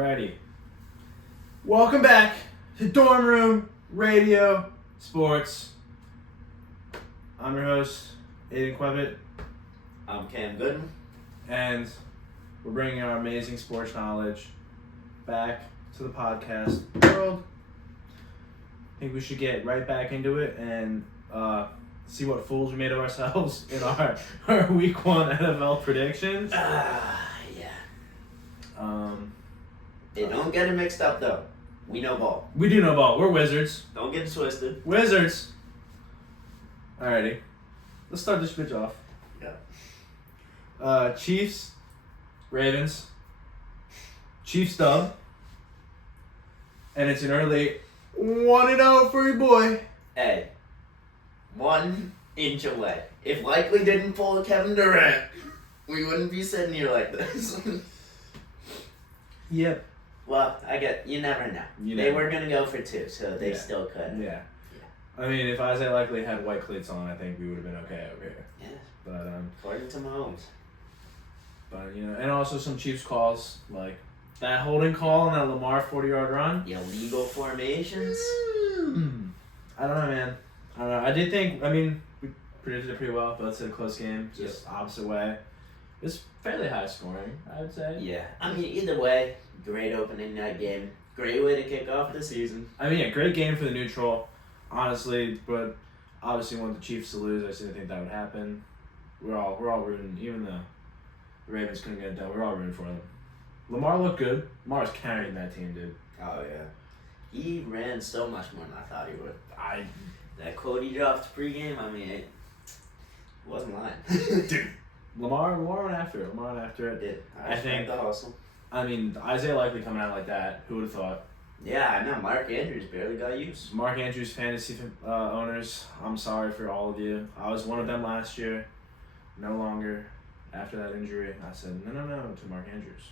Alrighty. Welcome back to Dorm Room Radio Sports. I'm your host, Aiden Quevitt. I'm Cam Gooden. And we're bringing our amazing sports knowledge back to the podcast world. I think we should get right back into it and see what fools we made of ourselves in our Week 1 NFL predictions. Yeah. Hey, don't get it mixed up, though. We know ball. We do know ball. We're wizards. Don't get it twisted. Wizards. Alrighty. Let's start this bitch off. Yeah. Chiefs, Ravens. Chiefs dub. And it's an early 1-0 for your boy. Hey, 1 inch away. If Likely didn't pull a Kevin Durant, we wouldn't be sitting here like this. Yep. Well, you never know. They were going to go for 2, so they still could. Yeah. I mean, if Isaiah Likely had white cleats on, I think we would have been okay over here. Yeah. But according to Mahomes. But and also some Chiefs calls, like that holding call on that Lamar 40-yard run. Illegal formations. I don't know, man. I don't know. I did think. I mean, we predicted it pretty well, but it's a close game, just opposite way. It's fairly high scoring, I would say. Yeah. I mean, either way, great opening night game. Great way to kick off the season. I mean, a great game for the neutral, honestly. But obviously, want the Chiefs to lose. I didn't think that would happen. We're all rooting, even though the Ravens couldn't get it done. We're all rooting for them. Lamar looked good. Lamar's carrying that team, dude. Oh yeah. He ran so much more than I thought he would. That quote he dropped pregame, I mean, it wasn't lying. Dude. Lamar went after it. Did. I think the hustle. I mean, Isaiah Likely coming out like that. Who would have thought? Yeah, I know. Mark Andrews barely got used. Mark Andrews fantasy owners, I'm sorry for all of you. I was one of them last year. No longer. After that injury, I said no to Mark Andrews.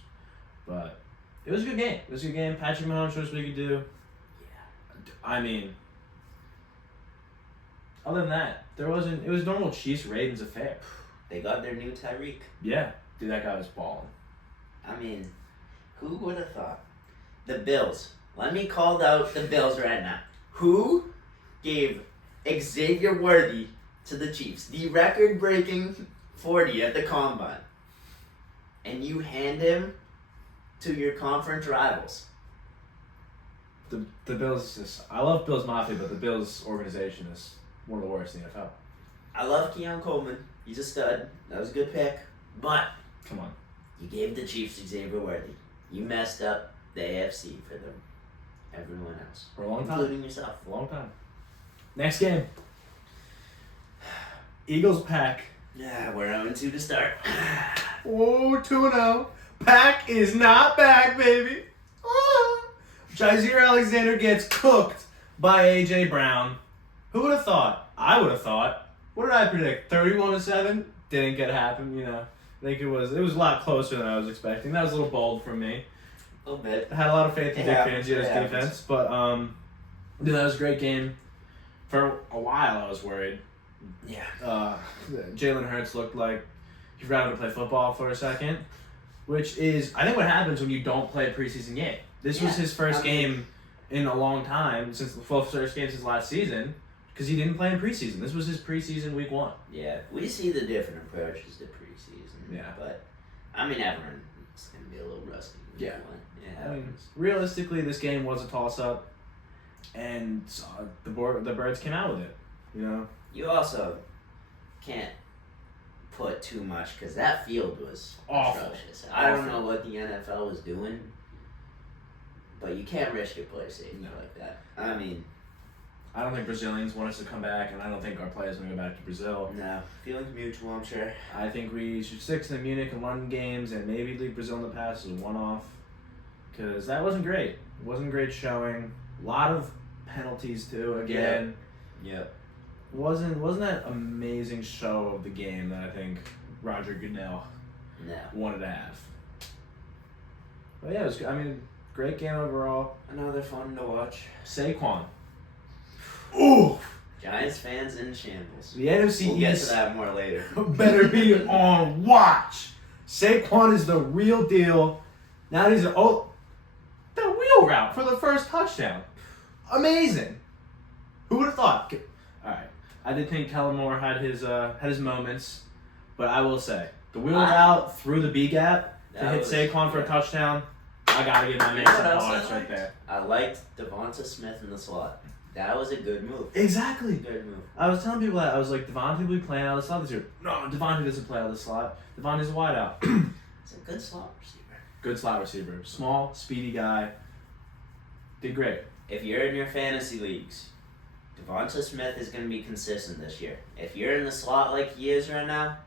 But it was a good game. Patrick Mahomes showed us what he could do. Yeah. I mean, other than that, it was normal Chiefs-Ravens affair. They got their new Tyreek. Yeah. Dude, that guy was balling. I mean, who would have thought? The Bills. Let me call out the Bills right now. Who gave Xavier Worthy to the Chiefs? The record-breaking 40 at the Combine. And you hand him to your conference rivals. The Bills I love Bills Mafia, but the Bills organization is one of the worst in the NFL. I love Keon Coleman. He's a stud. That was a good pick. But Come on. you gave the Chiefs Xavier Worthy. You messed up the AFC for everyone else. For a long time. Including yourself. A long time. Next game. Eagles Pack. Yeah, we're 0-2 to start. Oh, 2-0. Pack is not back, baby. Jazeer Alexander gets cooked by A.J. Brown. Who would have thought? I would have thought. What did I predict? 31-7? Didn't get happen, I think it was a lot closer than I was expecting. That was a little bold from me. A little bit. I had a lot of faith in Vic Fangio's It happens. defense, but dude, that was a great game. For a while, I was worried. Yeah. Jalen Hurts looked like he forgot how to play football for a second, which is, I think, what happens when you don't play a preseason game. This was his first game in a long time, first game since last season, because he didn't play in preseason. This was his preseason week 1. Yeah, we see the different approaches to preseason. Yeah. But, I mean, everyone's going to be a little rusty. Yeah. Yeah. I mean, realistically, this game was a toss-up, and the Birds came out with it, You also can't put too much, because that field was Awful. atrocious. I don't know what the NFL was doing, but you can't risk your player safety like that. I mean, I don't think Brazilians want us to come back, and I don't think our players want to go back to Brazil. no. Feelings mutual, I'm sure. I think we should stick to the Munich and London games and maybe leave Brazil in the past as a one-off, because that wasn't great. It wasn't great showing. A lot of penalties, too, again. Yep. Wasn't that amazing show of the game that I think Roger Goodell No. wanted to have. But yeah, it was, great game overall. Another fun to watch. Saquon. Ooh! Giants fans in shambles. The NFC We'll get to East that more later. better be on watch. Saquon is the real deal. Now he's route for the first touchdown. Amazing. Who would have thought? All right, I did think Kellen Moore had his moments, but I will say the wheel route through the B gap to hit Saquon for a touchdown. I gotta give my man some points right there. I liked Devonta Smith in the slot. That was a good move. Exactly. Good move. I was telling people that I was like, Devontae will be playing out of the slot this year. No, Devontae doesn't play out of the slot. Devontae's a wideout. It's a good slot receiver. Good slot receiver. Small, speedy guy. Did great. If you're in your fantasy leagues, Devonta Smith is going to be consistent this year. If you're in the slot like he is right now,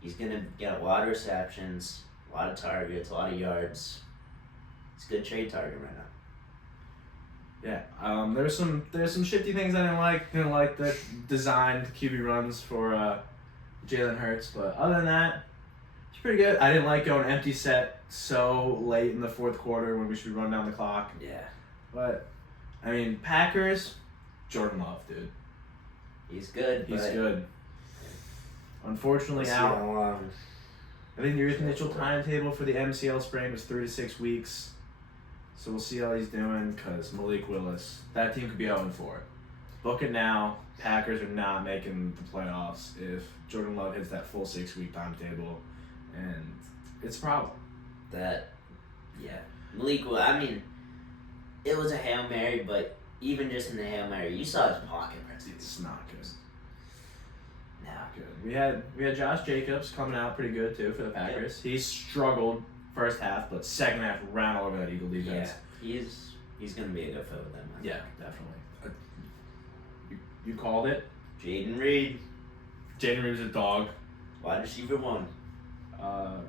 he's going to get a lot of receptions, a lot of targets, a lot of yards. It's a good trade target right now. Yeah. There's some shifty things I didn't like. Didn't like the designed QB runs for Jalen Hurts, but other than that, it's pretty good. I didn't like going empty set so late in the fourth quarter when we should run down the clock. Yeah. But I mean, Packers, Jordan Love, dude. He's good. He's good. Unfortunately out. I think the initial timetable for the MCL sprain was 3 to 6 weeks. So we'll see how he's doing because Malik Willis, that team could be 0-4. Book it now. Packers are not making the playoffs if Jordan Love hits that full 6-week timetable. And it's a problem. Malik Willis, I mean, it was a Hail Mary, but even just in the Hail Mary, you saw his pocket presence. It's not good. No. Good. We had Josh Jacobs coming out pretty good too for the Packers. He struggled first half, but second half ran all over that Eagle defense. Yeah, he's gonna be a good fit with them. I think. Yeah, definitely. You called it. Jaden Reed was a dog. wide receiver 1.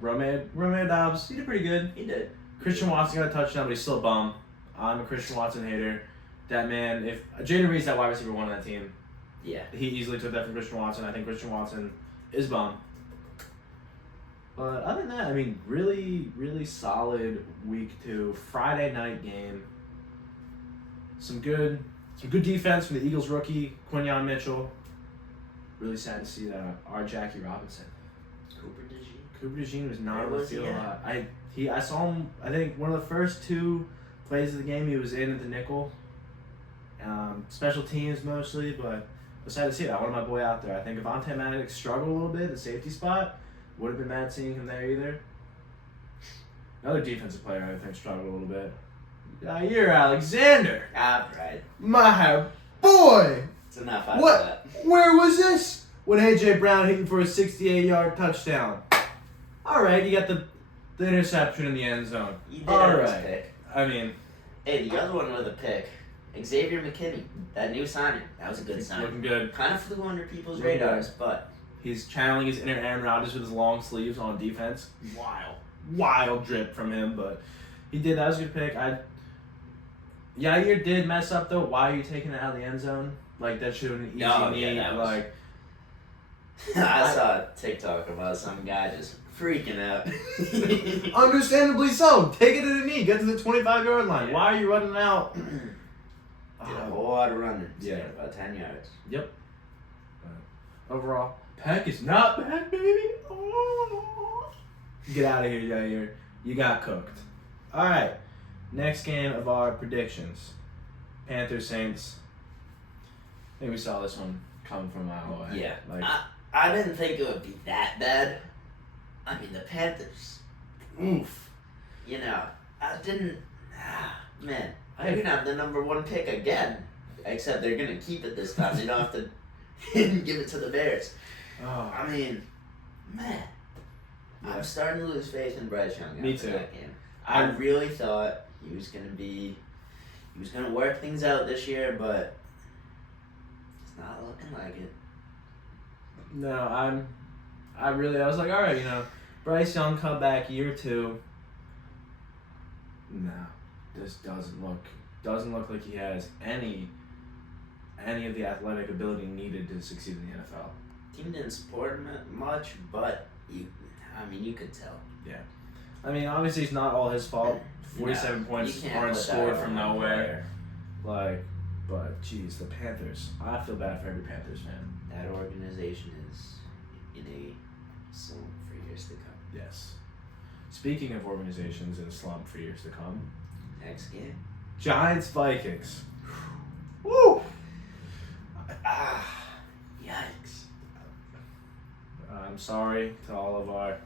Romeo Dobbs, he did pretty good. He did. Christian Watson got a touchdown, but he's still a bum. I'm a Christian Watson hater. That man, if Jaden Reed's that wide receiver 1 on that team, Yeah. he easily took that from Christian Watson. I think Christian Watson is bum. But other than that, I mean, really, really solid week 2. Friday night game. Some good defense from the Eagles rookie, Quinyon Mitchell. Really sad to see that. Our Jackie Robinson. Cooper DeJean was not on the field a lot. I saw him, I think one of the first 2 plays of the game, he was in at the nickel. Special teams mostly, but I was sad to see it. I wanted my boy out there. I think Avonte Maddox struggled a little bit at the safety spot. Would have been mad seeing him there either. Another defensive player I think struggled a little bit. Jair Alexander. Right. My boy. It's enough out of that. Where was this? When A.J. Brown hit him for a 68-yard touchdown. All right, you got the interception in the end zone. You did All have his right. pick. I mean, Hey, the other one with a pick. Xavier McKinney, that new signing. That was a good he's signing. looking good. Kind of flew under people's Looking radars, but He's channeling his inner Aaron Rodgers with his long sleeves on defense. Wild drip from him, but he did. That was a good pick. Yair did mess up though. Why are you taking it out of the end zone? Like that should have been an easy knee. that was... Like I saw a TikTok about some guy just freaking out. understandably so. Take it to the knee. Get to the 25-yard line. Yeah. Why are you running out? Did a whole lot of running. Yeah. About 10 yards. Yep. Overall, Peck is not bad, baby. Oh. Get out of here, Yair. You got cooked. All right. Next game of our predictions. Panthers Saints. I think we saw this one coming from a mile away. Yeah. Like I didn't think it would be that bad. I mean, the Panthers. oof. You know, I didn't. Man, they're gonna have the number 1 pick again. Except they're gonna keep it this time. They don't have to give it to the Bears. Oh. I mean, man, Yeah. I'm starting to lose faith in Bryce Young. Me after too. That game. I really thought he was gonna work things out this year, but it's not looking like it. No, I was like, all right, you know, Bryce Young come back year 2. No, this doesn't look like he has any of the athletic ability needed to succeed in the NFL. Team didn't support him much, but you could tell. Yeah. I mean, obviously it's not all his fault. 47 points you can't aren't put that scored on from one nowhere. Like, but geez, the Panthers. I feel bad for every Panthers fan. That organization is in a slump for years to come. Yes. Speaking of organizations in a slump for years to come, Next game. Giants Vikings. Woo! Yikes. I'm sorry to all of our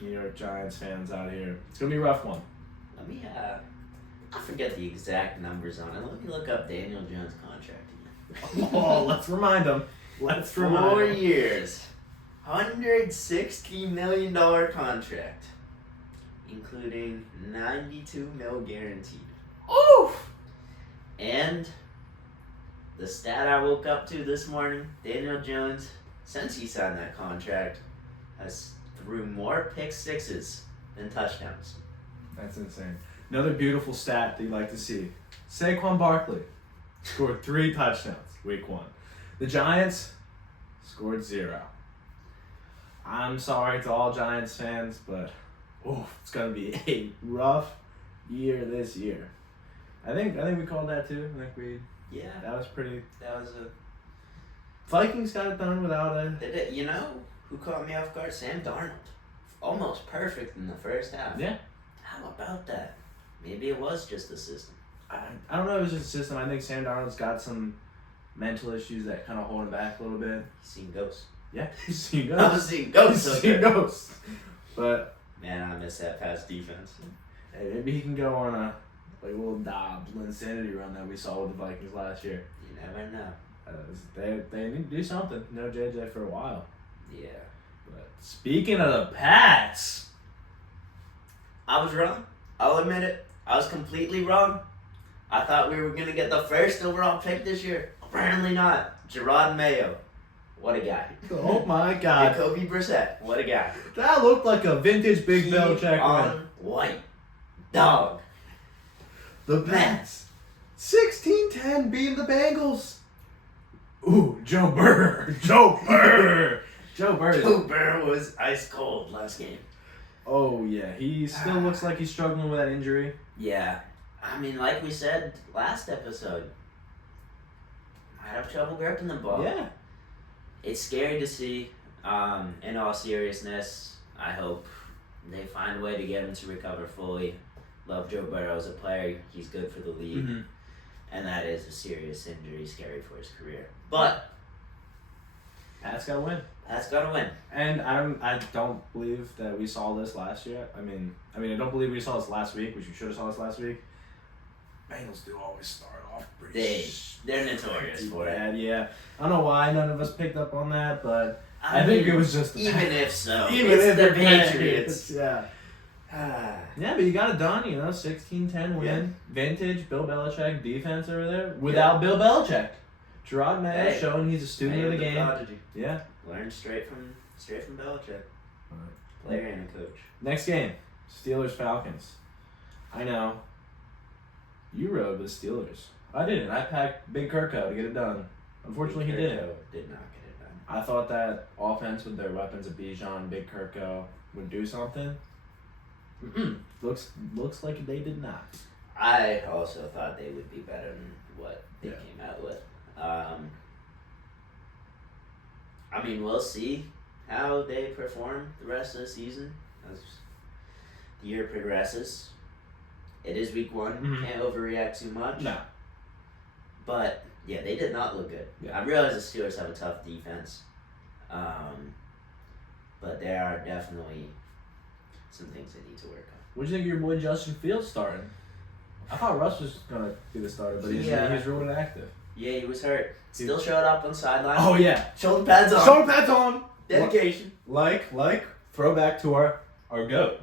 New York Giants fans out here. It's gonna be a rough one. Let me, I forget the exact numbers on it. Let me look up Daniel Jones' contract again. Oh, let's remind them. Let's remind 4 them. years. $160 million contract. Including $92 million guaranteed. Oof! And the stat I woke up to this morning, Daniel Jones, since he signed that contract, has threw more pick sixes than touchdowns. That's insane. Another beautiful stat that you like to see. Saquon Barkley scored 3 touchdowns week 1. The Giants scored 0. I'm sorry to all Giants fans, but it's gonna be a rough year this year. I think we called that too. I think that was pretty. That was a. Vikings got it done without a. You know who caught me off guard? Sam Darnold. Almost perfect in the first half. Yeah. How about that? Maybe it was just the system. I don't know if it was just a system. I think Sam Darnold's got some mental issues that kind of hold him back a little bit. He's seen ghosts. Yeah, he's seen I ghosts. was seeing ghosts. He's seen ghosts. But Man, I miss that pass defense. hey, maybe he can go on a little Dobbs insanity run that we saw with the Vikings last year. You never know. They need to do something. No JJ for a while. Yeah. But speaking of the Pats, I was wrong. I'll admit it. I was completely wrong. I thought we were going to get the first overall pick this year. Apparently not. Gerard Mayo. What a guy. oh my God, Jacoby Brissett. What a guy. that looked like a vintage Big Key Belichick on win. white. Dog. The Pats, 16-10 beating the Bengals. Ooh, Joe Burr. Joe Burr. Joe Burrow was ice cold last game. Oh yeah, he still looks like he's struggling with that injury. Yeah. I mean, like we said last episode, might have trouble gripping the ball. Yeah. It's scary to see. In all seriousness, I hope they find a way to get him to recover fully. Love Joe Burrow as a player. He's good for the league. Mm-hmm. And that is a serious injury, scary for his career. But Pat's got to win. Pat's got to win. And I don't believe that we saw this last year. I mean, I don't believe we saw this last week, which we should have saw this last week. Bengals do always start off pretty. They're notorious for it. bad, yeah. I don't know why none of us picked up on that, but I think it was just the even Pats. if so, Even it's if the they're Patriots. yeah. Yeah, but you got it done, 16-10 win. Yeah. Vintage Bill Belichick defense over there without Bill Belichick. Gerard Mayo showing he's a student of the game. Prodigy. Yeah. Learned straight from Belichick. Player and a coach. Next game, Steelers Falcons. I know. You rode with the Steelers. I didn't. I packed Big Kirko to get it done. Unfortunately, he didn't. Did not get it done. I thought that offense with their weapons of Bijan, Big Kirko would do something. Looks like they did not. I also thought they would be better than what they came out with. I mean, we'll see how they perform the rest of the season as the year progresses. It is week 1. Mhm. Can't overreact too much. No. But, yeah, they did not look good. Yeah. I realize the Steelers have a tough defense. But there are definitely some things they need to work on. What do you think of your boy Justin Fields starting? I thought Russ was going to be the starter, but he's ruled inactive. Yeah, he was hurt. Still showed up on sideline. Oh, yeah. Shoulder pads on. Shoulder pads on. Dedication. Like, throwback to our GOAT.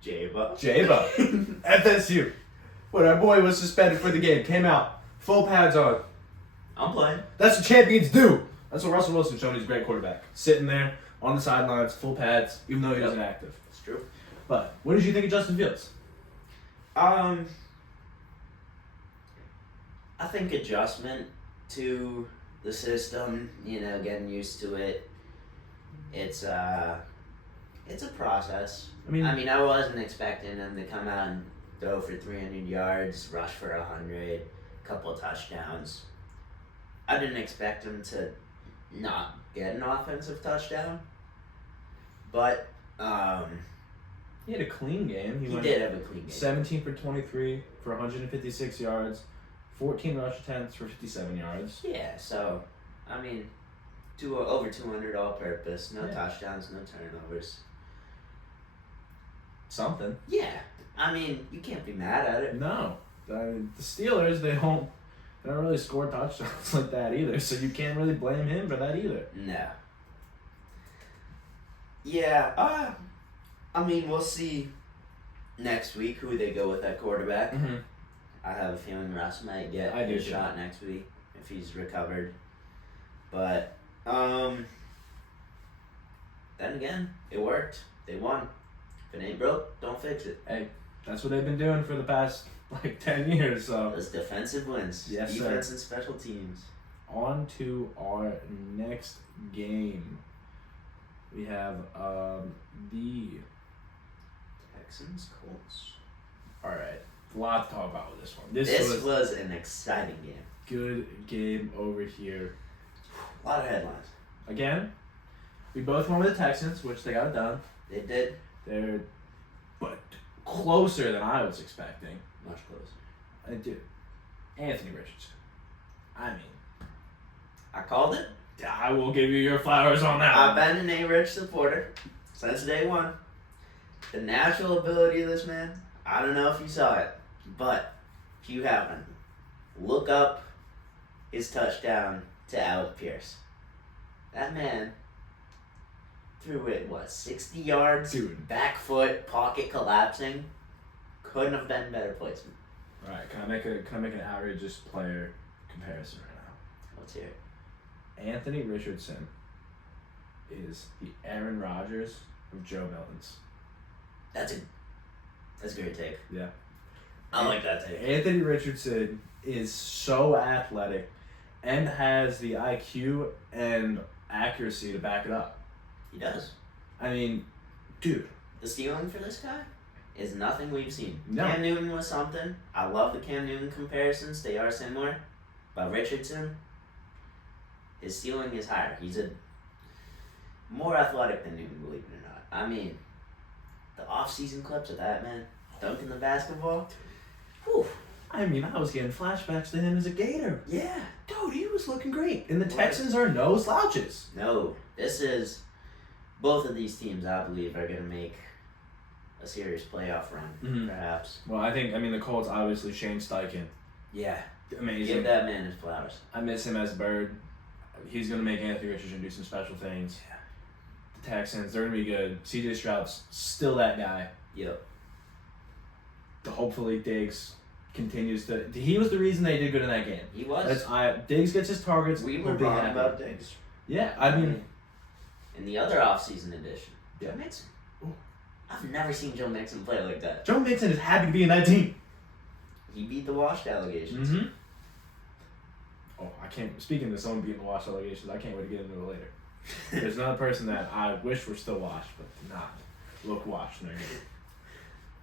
J-Bo. FSU. When our boy was suspended for the game, came out, full pads on. I'm playing. That's what champions do. That's what Russell Wilson showed. He's a great quarterback. Sitting there on the sidelines, full pads, even though he wasn't active. It's true. But what did you think of Justin Fields? I think adjustment to the system, getting used to it. It's a process. I wasn't expecting him to come out and throw for 300 yards, rush for 100, couple touchdowns. I didn't expect him to not get an offensive touchdown. But He had a clean game. He went did have a clean game. 17 for 23 for 156 yards, 14 rush attempts for 57 yards. Yeah, so, I mean, over 200 all-purpose, no Yeah. touchdowns, no turnovers. Something. Yeah, I mean, you can't be mad at it. No. The Steelers, they don't really score touchdowns like that either, so you can't really blame him for that either. No. Yeah, I mean, we'll see next week who they go with at quarterback. Mm-hmm. I have a feeling Russ might get I do a too. shot next week if he's recovered. But, then again, it worked. They won. If it ain't broke, don't fix it. Hey, that's what they've been doing for the past, 10 years, so. Those defensive wins. Yes, Defense sir. and special teams. On to our next game. We have the Texans, Colts. Alright. A lot to talk about with this one. This was an exciting game. Good game over here. A lot of headlines. Again, we both went with the Texans, which they got it done. They did. They're but closer than I was expecting. Much closer. I do. Anthony Richardson. I mean, I called it. I will give you your flowers on that I've one. been an A-Rich supporter since day one. The natural ability of this man, I don't know if you saw it, but if you haven't, look up his touchdown to Alec Pierce. That man threw it, 60 yards? Dude. Back foot, pocket collapsing. Couldn't have been better placement. Alright, can I make an outrageous player comparison right now? Let's hear it. Anthony Richardson is the Aaron Rodgers of Joe Milton's. That's a great take. Yeah. I like that take. Anthony Richardson is so athletic and has the IQ and accuracy to back it up. He does. I mean, dude. The ceiling for this guy is nothing we've seen. No. Cam Newton was something. I love the Cam Newton comparisons. They are similar. But Richardson, his ceiling is higher. He's more athletic than Newton, believe it or not. I mean, the off-season clips of that man dunking the basketball. Whew. I mean, I was getting flashbacks to him as a Gator. Yeah. Dude, he was looking great. And the Right. Texans are no slouches. No, both of these teams, I believe, are going to make a serious playoff run, Mhm. perhaps. Well, the Colts, obviously, Shane Steichen. Yeah. Amazing. Give that man his flowers. I miss him as a Bird. He's going to make Anthony Richardson do some special things. Yeah. The Texans, they're going to be good. CJ Stroud's still that guy. Yep. Hopefully Diggs continues to... He was the reason they did good in that game. He was. Diggs gets his targets. We we'll were be wrong happy. about Diggs. Yeah, I mean... In the other offseason edition, Yeah. Joe Mixon. Ooh. I've never seen Joe Mixon play like that. Joe Mixon is happy to be in that team. He beat the washed allegations. Mm-hmm. Oh, I can't... Speaking of someone beating the wash allegations, I can't wait to get into it later. There's another person that I wish were still washed, but not look washed in their game.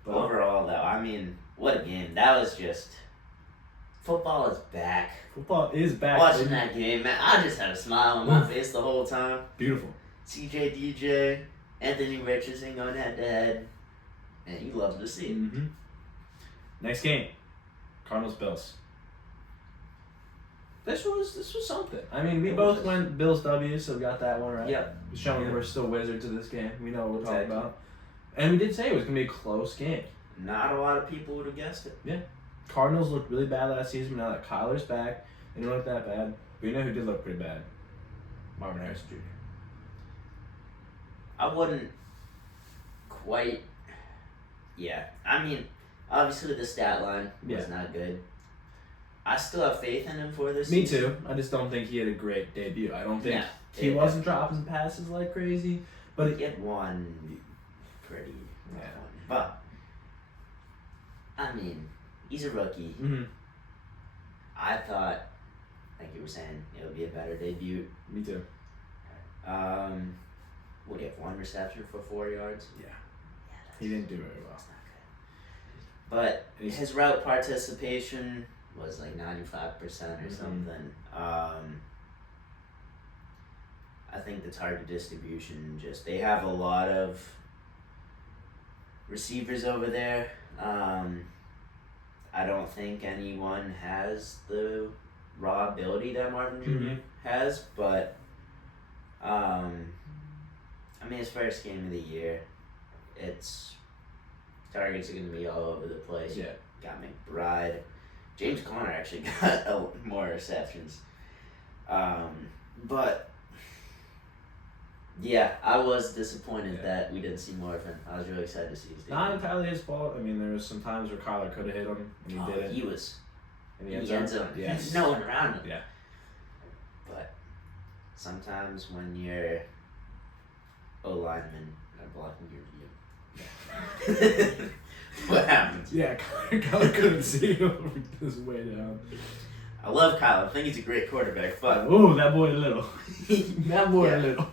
But Overall, though, I mean, what a game. That was just... Football is back. football is back. Watching baby. that game, man, I just had a smile on my face the whole time. Beautiful. CJ DJ, Anthony Richardson going head-to-head. And you love to see it. Mm-hmm. Next game, Cardinals Bills. This was something. I mean, we It both was. went Bills W, so we got that one right. Yep. Showing we're still wizards of this game. We know what we're Exactly. talking about. And we did say it was gonna be a close game. Not a lot of people would have guessed it. Cardinals looked really bad last season, but now that Kyler's back, they don't look that bad. But you know who did look pretty bad? Marvin Harrison Jr. I wouldn't quite. Yeah, I mean, obviously the stat line was not good. I still have faith in him for this Me season. too. I just don't think he had a great debut. I don't think No, he it- wasn't dropping passes like crazy. But He had one pretty rough Yeah. one. But, I mean, he's a rookie. mm-hmm. I thought, like you were saying, it would be a better debut. Me too. What do you have, one reception for 4 yards? Yeah. Yeah, that's, He didn't do very well. that's not good. But He's- his route participation was like 95% or Mhm. something. I think the target distribution they have a lot of Receivers over there. I don't think anyone has the raw ability that Marvin Jr. has, but I mean, his first game of the year, it's targets are gonna be all over the place. Yeah. Got McBride. James Conner actually got more receptions. But yeah, I was disappointed that we didn't see more of him. I was really excited to see his debut. Not entirely his fault. I mean, there was some times where Kyler could have hit him, and he didn't. He was in in the end zone. Yes. No one around him. Yeah. But sometimes when your O-linemen are blocking your view, what happens? Yeah, Kyler couldn't see him his way down. I love Kyle. I think he's a great quarterback, but Ooh, that boy little. That boy Yeah. little.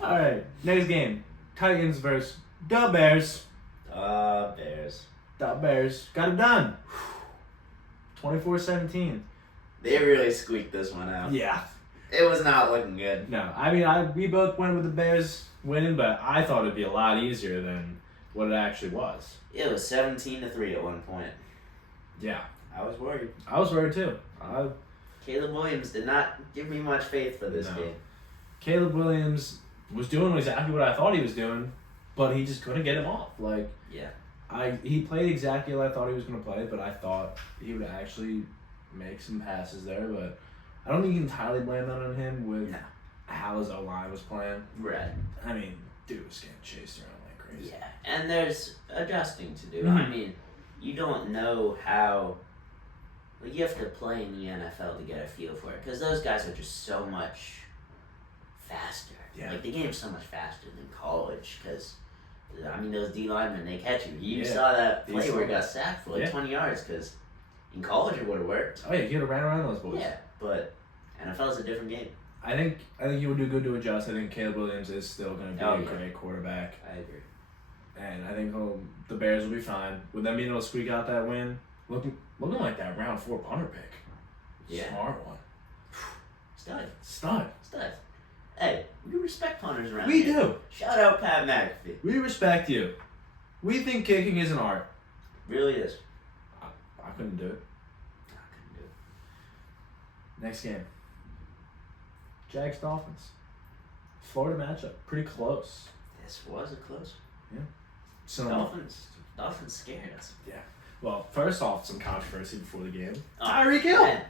All right, next game. Titans versus the Bears. Bears. The Bears got it done. 24-17. They really squeaked this one out. Yeah. It was not looking good. No, I mean, we both went with the Bears winning, but I thought it'd be a lot easier than what it actually was. It was 17-3 at one point. Yeah. I was worried. I was worried too. Caleb Williams did not give me much faith for this No. game. Caleb Williams was doing exactly what I thought he was doing, but he just couldn't get him off. Like, Yeah. he played exactly like I thought he was going to play, but I thought he would actually make some passes there. But I don't think you can entirely blame that on him with No. how his O-line was playing. Right. I mean, dude was getting chased around like crazy. Yeah. And there's adjusting to do. Mhm. I mean, you don't know how. Like, you have to play in the NFL to get a feel for it, because those guys are just so much faster. Yeah. Like, the game's so much faster than college, because, I mean, those D linemen, they catch you. You Yeah. saw that They play saw where he got that. sacked for like Yeah. 20 yards, because in college it would have worked. Oh yeah, he could have ran around those boys. Yeah, but NFL's a different game. I think he would do good to adjust. I think Caleb Williams is still going to be Oh, a yeah. great quarterback, I agree. and I think the Bears will be fine with them being able to squeak out that win. Looking like that round 4 punter pick. Yeah. Smart one. Stud. Stud. Hey, we respect punters around We here. do. Shout out Pat McAfee. We respect you. We think kicking is an art. Really is. I couldn't do it. I couldn't do it. Next game. Jags Dolphins. Florida matchup. Pretty close. This was a close. So Dolphins scared us. well, first off, some controversy before the game. Oh, Tyreek Hill. man.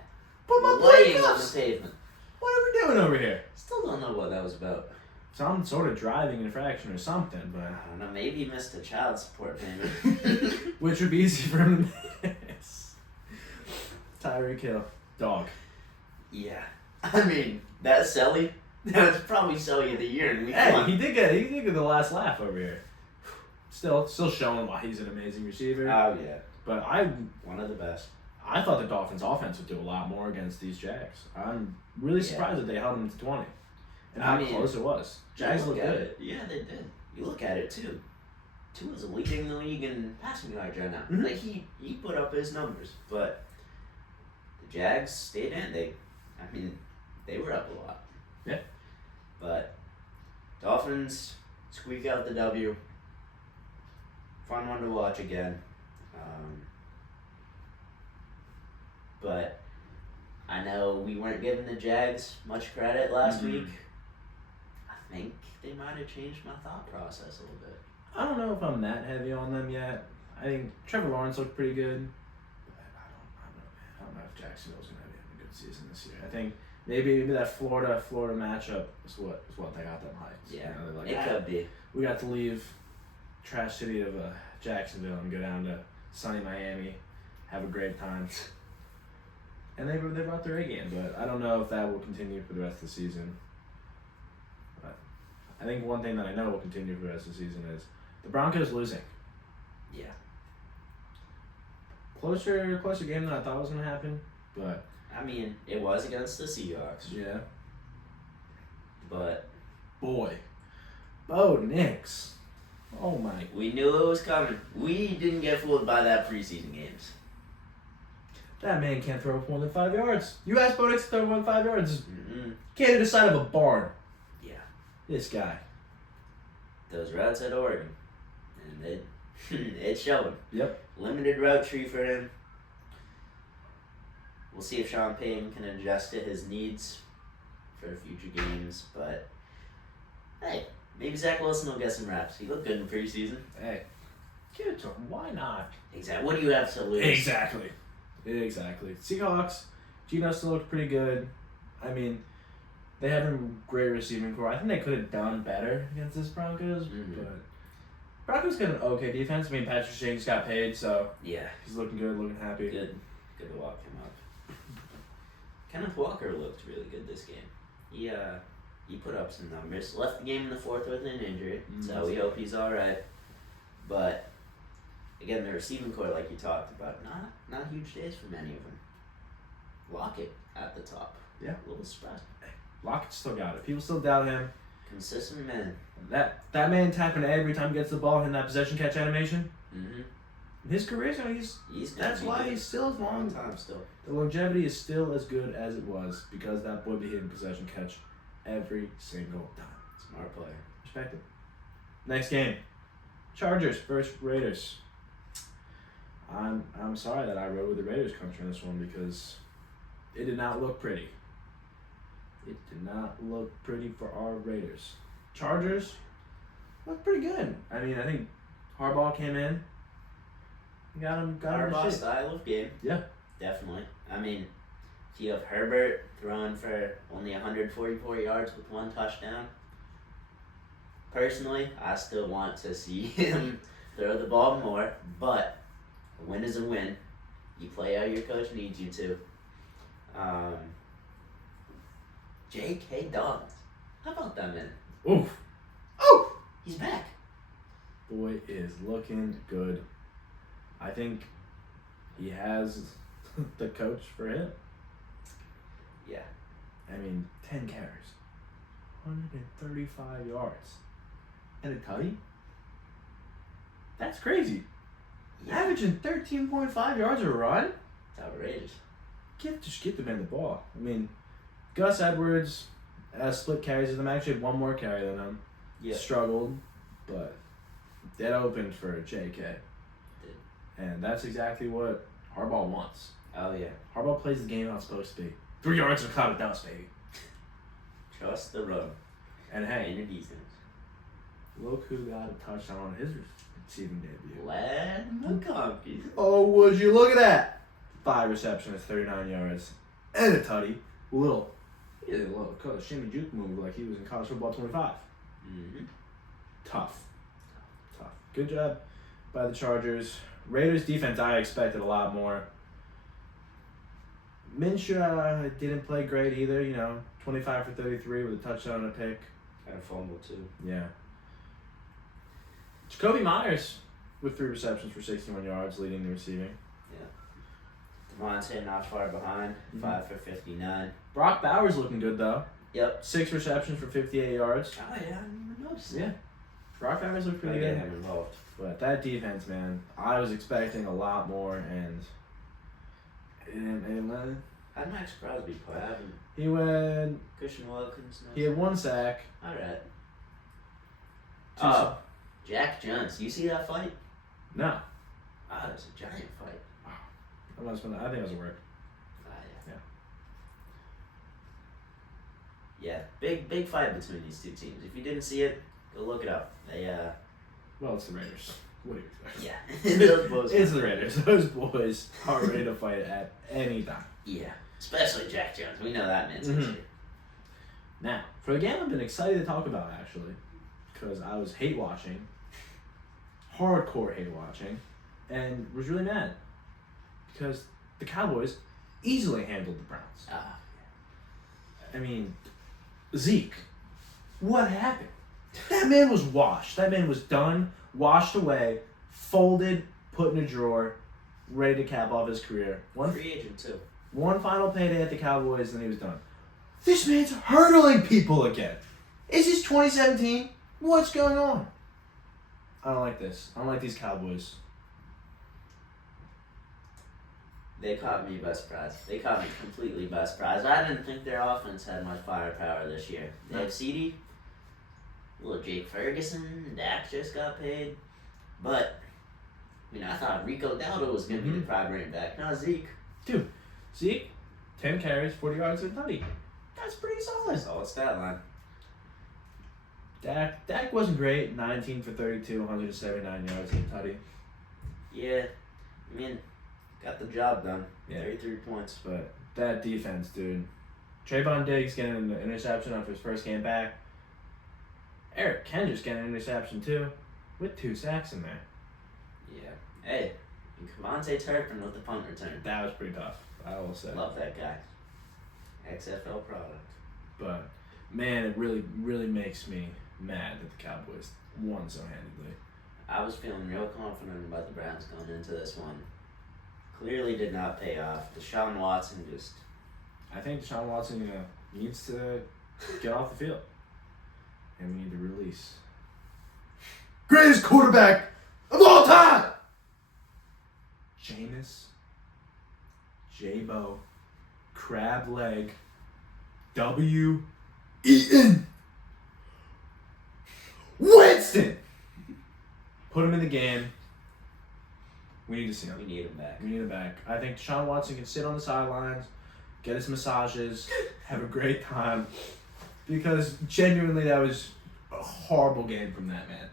Put my boy Laying in on the cuffs. pavement. What are we doing over here? Still don't know what that was about. Some sort of driving infraction or something, I but don't know. Maybe he missed a child support payment. which would be easy for him to miss. Tyreek Hill. Dog. Yeah. I mean, that Selly, that was probably Selly of the year in week Hey, one. he did get the last laugh over here. Still showing why he's an amazing receiver. Oh, yeah. But I One of the best. thought the Dolphins' offense would do a lot more against these Jags. I'm really Yeah. surprised that they held them to 20, and I how mean, close it was. Jags You look look at good. it. Yeah, they did. You look at it too. Tua's leading the league in passing yards right now. Mhm. Like he put up his numbers, but the Jags stayed in. They were up a lot. Yeah. But Dolphins squeak out the W. Fun one to watch again. But I know we weren't giving the Jags much credit last Mhm. week. I think they might have changed my thought process a little bit. I don't know if I'm that heavy on them yet. I think Trevor Lawrence looked pretty good, but I don't know if Jacksonville's gonna have a good season this year. I think maybe that Florida matchup is what they got them hyped. Yeah, You know, they're like, it could be. we got to leave trash city of Jacksonville and go down to sunny Miami, have a great time. And they brought their A game, but I don't know if that will continue for the rest of the season. But I think one thing that I know will continue for the rest of the season is the Broncos losing. Yeah. Closer game than I thought was gonna happen, but I mean, it was against the Seahawks, yeah. but Boy, Bo Nix. Oh my. we knew it was coming. We didn't get fooled by that preseason games. That man can't throw more than 5 yards. You asked Bo Nix to throw more than 5 yards. Mm-mm. Can't hit the side of a barn. Yeah. This guy. Those routes at Oregon. And it's showing. Yep. Limited route tree for him. We'll see if Sean Payton can adjust to his needs for the future games. But, hey, maybe Zach Wilson will get some reps. He looked good in preseason. Hey, give it to him. Why not? Exactly. What do you have to lose? Exactly. Seahawks, Geno still looked pretty good. I mean, they had a great receiving core. I think they could have done better against this Broncos, but Broncos got an okay defense. I mean, Patrick Shane got paid, so Yeah. he's looking good, looking happy. Good to walk him up. Kenneth Walker looked really good this game. He put up some numbers. Left the game in the fourth with an injury, so we hope he's all right. But again, the receiving core, like you talked about, not huge days for many of them. Lockett at the top. Yeah. A little surprised. Lockett still got it. People still doubt him. Consistent man. That man tapping every time he gets the ball in that possession catch animation. Mm-hmm. His career, that's why he's still as long. Time still. The longevity is still as good as it was because that boy be hitting possession catch every single time. Smart player. Respect it. Next game, Chargers versus Raiders. I'm sorry that I rode with the Raiders country in this one because it did not look pretty. It did not look pretty for our Raiders. Chargers looked pretty good. I mean, I think Harbaugh came in. Got him Harbaugh the style of game. Yeah. Definitely. I mean, if you have Herbert throwing for only 144 yards with 1 touchdown, personally, I still want to see him throw the ball more, but a win is a win. You play how your coach needs you to. J.K. Dobbins. How about that man? Oof. Oh! He's back. Boy is looking good. I think he has the coach for him. Yeah. I mean, 10 carries, 135 yards, and a tutty? That's crazy. Yeah. Averaging 13.5 yards a run? It's outrageous. Just get the man the ball. I mean, Gus Edwards has split carries with him. Actually had one more carry than him. Yeah. Struggled, but that opened for JK. Did. And that's exactly what Harbaugh wants. Oh, yeah. Harbaugh plays the game how it's supposed to be. 3 yards in a cloud of dust, baby. Trust the run. And hey, In the defense. look who got a touchdown on his receiving debut. Lad McConkey. Oh, would you look at that? 5 receptions, 39 yards, and a tutty. He did a little shimmy juke move like he was in college football 25. Mm-hmm. Tough. Good job by the Chargers. Raiders defense, I expected a lot more. Minshew didn't play great either, 25 for 33 with a touchdown and a pick. Got a fumble, too. Yeah. Jacoby Myers with 3 receptions for 61 yards, leading the receiving. Devontae not far behind, 5 for 59. Brock Bowers looking good, though. Yep. 6 receptions for 58 yards. Oh, yeah, I didn't even notice that. Yeah. Brock Bowers looked pretty Gotta good. get him involved. But that defense, man, I was expecting a lot more, and How'd Max Crosby play? I haven't. he went. Christian Wilkins. No. He had 1 sack. All right. 2 Oh, Jack Jones. You see that fight? No. Oh, it was a giant fight. I think it was a work. Yeah, big fight between these two teams. If you didn't see it, go look it up. Well, it's the Raiders. What do you expect? Yeah. Those boys. It's the Raiders. Those boys are ready to fight at any time. Yeah, especially Jack Jones. We know that man's Mhm. history. Now, for the game I've been excited to talk about, actually, because I was hate watching, hardcore hate watching, and was really mad because the Cowboys easily handled the Browns. I mean, Zeke, what happened? That man was washed. That man was done, washed away, folded, put in a drawer, ready to cap off his career. Free agent too. One final payday at the Cowboys, and he was done. This man's hurdling people again. Is this 2017? What's going on? I don't like this. I don't like these Cowboys. They caught me by surprise. They caught me completely by surprise. I didn't think their offense had much firepower this year. They have CD, little Jake Ferguson, Dak just got paid, But, I thought Rico Dowdle was going to be the primary back, not Zeke. Dude, Zeke, 10 carries, 40 yards, and 30. That's pretty solid. Solid stat line. Dak wasn't great. 19 for 32, 179 yards and a tutty. Yeah, got the job done. Yeah. 33 points. But that defense, dude. Trayvon Diggs getting an interception after his first game back. Eric Kendrick's getting an interception too, with 2 sacks in there. Yeah. Hey, and Cavante Turpin with the punt return. That was pretty tough, I will say. Love that guy. XFL product. But, man, it really, really makes me mad that the Cowboys won so handedly. I was feeling real confident about the Browns going into this one. Clearly did not pay off. Deshaun Watson just... I think Deshaun Watson needs to get off the field. And we need to release. Greatest quarterback of all time! Jameis, J-Bo, Crab Leg, W-E-N. Winston! Put him in the game. We need to see him. We need him back. We need him back. I think Deshaun Watson can sit on the sidelines, get his massages, have a great time. Because genuinely, that was a horrible game from that man.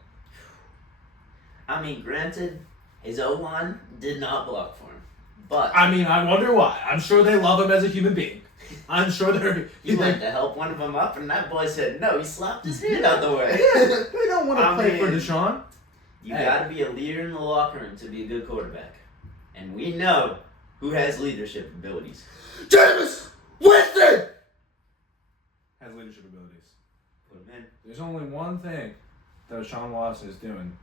Granted, his O-line did not block for him. But... I wonder why. I'm sure they love him as a human being. I'm sure they're... He went to help one of them up, and that boy said no. He slapped his hand out the way. They don't want to play for Deshaun. You got to be a leader in the locker room to be a good quarterback. And we know who has leadership abilities. Jameis Winston has leadership abilities. Put him in. There's only one thing that Deshaun Watson is doing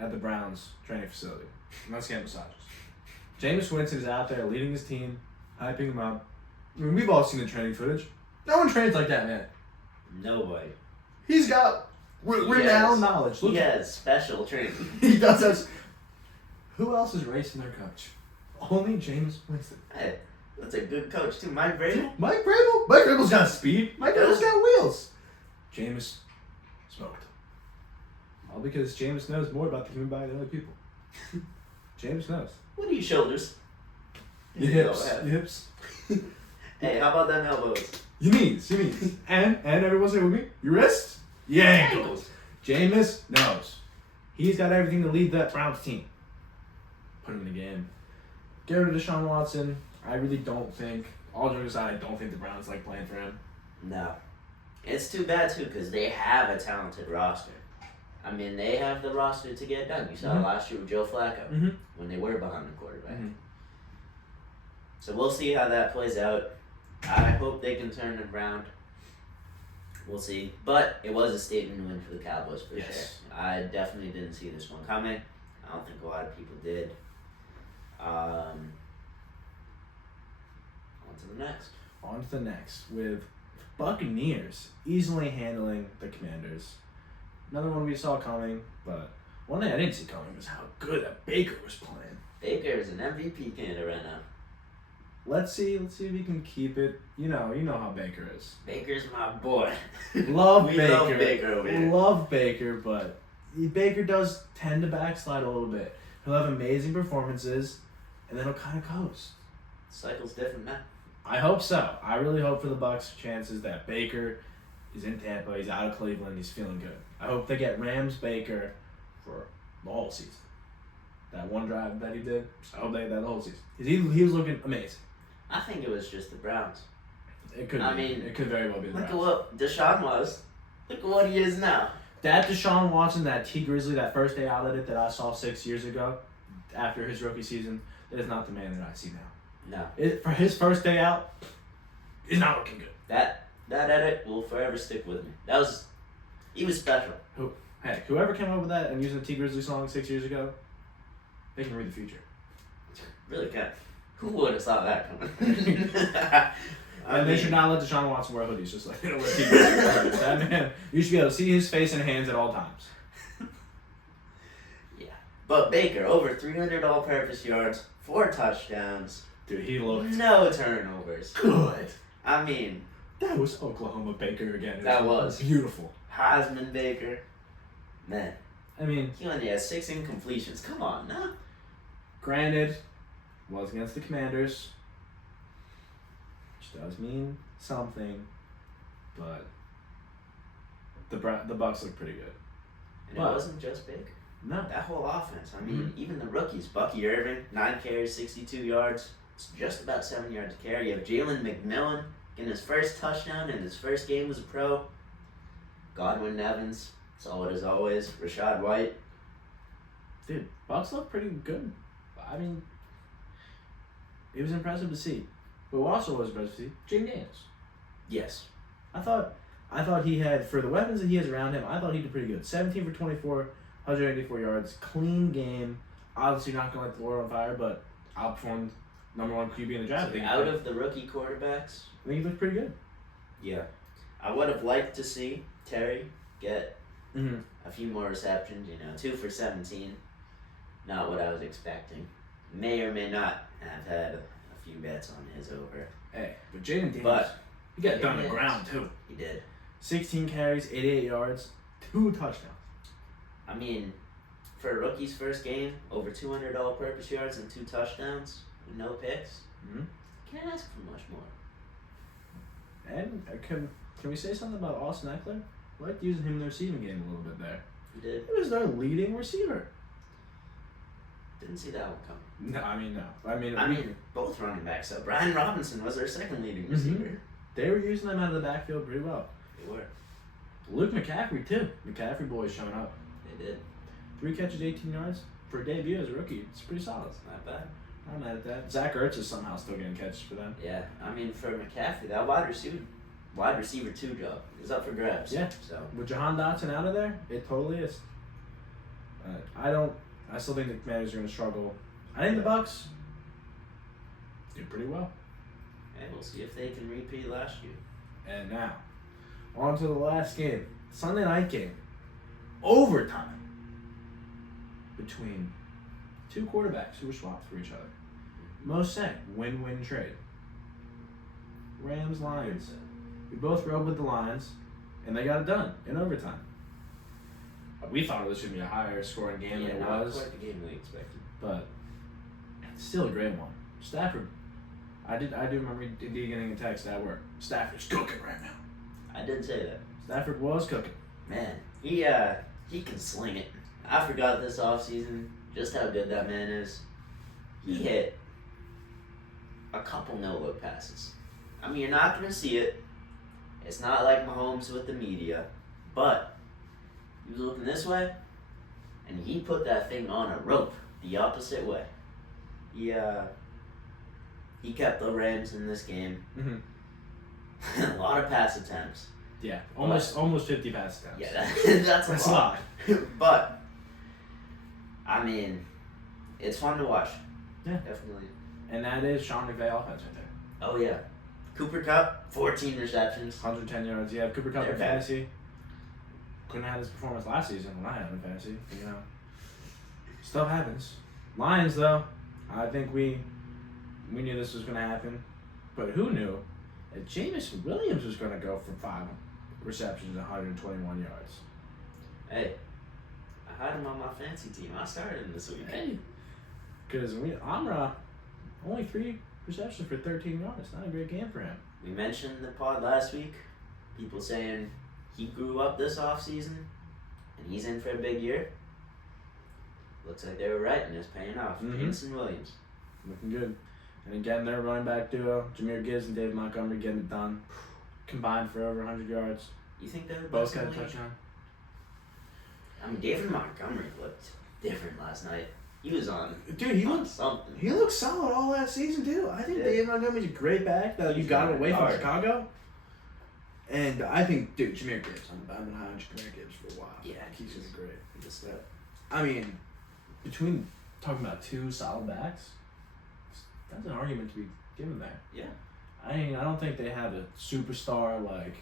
at the Browns training facility, and that's getting massages. Jameis Winston is out there leading his team, hyping him up. We've all seen the training footage. No one trains like that, man. Nobody. He's got renowned knowledge. He has special training. He does have... Who else is racing their coach? Only Jameis Winston. Hey, that's a good coach, too. Mike Vrabel? Mike Vrabel's got speed. Mike Vrabel's got wheels. Jameis smoked. All because Jameis knows more about the human body than other people. Jameis knows. What are your shoulders? Your hips. Hey, how about them elbows? Your knees. And everyone say with me, your wrists, your ankles. Jameis knows. He's got everything to lead that Browns team. Put him in the game. Get rid of Deshaun Watson. I really don't think, all joking aside, I don't think the Browns like playing for him. No. It's too bad, too, because they have a talented roster. They have the roster to get done. You saw it last year with Joe Flacco when they were behind the quarterback. So we'll see how that plays out. I hope they can turn it around. We'll see. But it was a statement win for the Cowboys for sure. I definitely didn't see this one coming. I don't think a lot of people did. On to the next. With Buccaneers easily handling the Commanders. Another one we saw coming, but one thing I didn't see coming was how good that Baker was playing. Baker is an MVP candidate right now. Let's see if he can keep it. You know how Baker is. Baker's my boy. Love Baker. Love Baker over here. Love Baker, but Baker does tend to backslide a little bit. He'll have amazing performances, and then he'll kind of coast. Cycle's different now. I hope so. I really hope for the Bucs' chances that Baker is in Tampa, he's out of Cleveland, he's feeling good. I hope they get Rams Baker for the whole season. That one drive that he did, I hope they get that the whole season. He was looking amazing. I think it was just the Browns. It could it could very well be the Browns. Look at what Deshaun was. Look at what he is now. That Deshaun Watson, that T Grizzly, that first day out at it that I saw 6 years ago after his rookie season, that is not the man that I see now. No. For his first day out, he's not looking good. That edit will forever stick with me. He was special. Whoever came up with that and using the T Grizzly song 6 years ago, they can read the future. Really can. Who would have saw that coming? They should not let Deshaun Watson wear hoodies, just like they don't wear T Grizzly. That man, you should be able to see his face and hands at all times. Yeah. But Baker, over 300 all-purpose yards, 4 touchdowns. Dude, he looked... No turnovers. Good. That was Oklahoma Baker again. That was. Beautiful. Heisman Baker. Man. I mean, He only has 6 incompletions. Come on, nah. granted, was against the Commanders, which does mean something, but the Bucks look pretty good. And But- it wasn't just Baker. No. That whole offense. I mean, even the rookies. Bucky Irving, 9 carries, 62 yards. It's just about 7 yards a carry. You have Jalen McMillan getting his first touchdown in his first game as a pro. Godwin Evans, solid as always. Rashad White. Dude, Bucks look pretty good. I mean, it was impressive to see. But what also was impressive to see, Jay Daniels. Yes. I thought he had, for the weapons that he has around him, I thought he did pretty good. 17 for 24, 184 yards, clean game. Obviously not going to light the Lord on fire, but outperformed number 1 QB in the draft. So out of the rookie quarterbacks, I think he looked pretty good. yeah. I would have liked to see Terry get Mm-hmm. a few more receptions, 2 for 17. Not what I was expecting. May or may not have had a few bets on his over. Hey, but Jaden Daniels, But he got done on the Daniels- ground too. He did. 16 carries, 88 yards, 2 touchdowns. I mean, for a rookie's first game, over 200 all-purpose yards and 2 touchdowns with no picks. Mm-hmm. Can't ask for much more. And can we say something about Austin Eckler? I liked using him in the receiving game a little bit there. He did. He was their leading receiver. Didn't see that one coming. No, I mean, no. I mean, both running backs. So Brian Robinson was their second leading Mhm. receiver. they were using them out of the backfield pretty well. They were. Luke McCaffrey, too. McCaffrey boy's showing up. They did. 3 catches, 18 yards for a debut as a rookie. It's pretty solid. It's not bad. I'm mad at that. Zach Ertz is somehow still getting catches for them. Yeah, I mean, for McCaffrey, that wide receiver 2 job is up for grabs. Yeah. So With Jahan Dotson out of there, it totally is. I still think the Commanders are going to struggle. I think the Bucks did pretty well. and we'll see if they can repeat last year. And now, on to the last game. Sunday night game. Overtime. Between 2 quarterbacks who were swapped for each other. Most said, win-win trade. Rams, Lions. We both rode with the Lions, and they got it done in overtime. We thought it was going to be a higher scoring game than it not was, quite the game we expected. but still a great one. Stafford, I do remember indeed getting a text at work. Stafford's cooking right now. I did say that. Stafford was cooking. Man, he can sling it. I forgot this offseason just how good that man is. He hit a couple no-look passes. I mean, you're not going to see it. It's not like Mahomes with the media, but he was looking this way, and he put that thing on a rope the opposite way. He kept the Rams in this game. Mm-hmm. A lot of pass attempts. Yeah, almost 50 pass attempts. Yeah, that's a a lot. But I mean, it's fun to watch. Yeah. Definitely. And that is Sean McVay offense right there. Oh yeah. Cooper Kupp, 14 receptions. 110 yards. Yeah, Cooper Kupp They're in bad. fantasy. Couldn't have this performance last season when I had him in fantasy. Stuff happens. Lions, though, I think we knew this was going to happen. But who knew that Jameson Williams was going to go for 5 receptions and 121 yards? Hey, I had him on my fancy team. I started him this week. Hey. Because Amra, only 3 receptions for 13 yards. Not a great game for him. We mentioned the pod last week. People saying he grew up this offseason and he's in for a big year. Looks like they were right and it's paying off. Mhm. Jameson Williams. Looking good. And again, their running back duo, Jahmyr Gibbs and Dave Montgomery, getting it done. Combined for over 100 yards. You think they were Both best in got a the league? touchdown. I mean, David Montgomery looked different last night. He was on Dude, he on looked something. He looked solid all last season too. I think Yeah. Dave Montgomery's a great back that you He's got not away from hard. Chicago. And I think, dude, Jahmyr Gibbs. I've been high on Jahmyr Gibbs for a while. Yeah, he's gonna be great. Just that. I mean, between talking about 2 solid backs, that's an argument to be given there. Yeah. I mean, I don't think they have a superstar like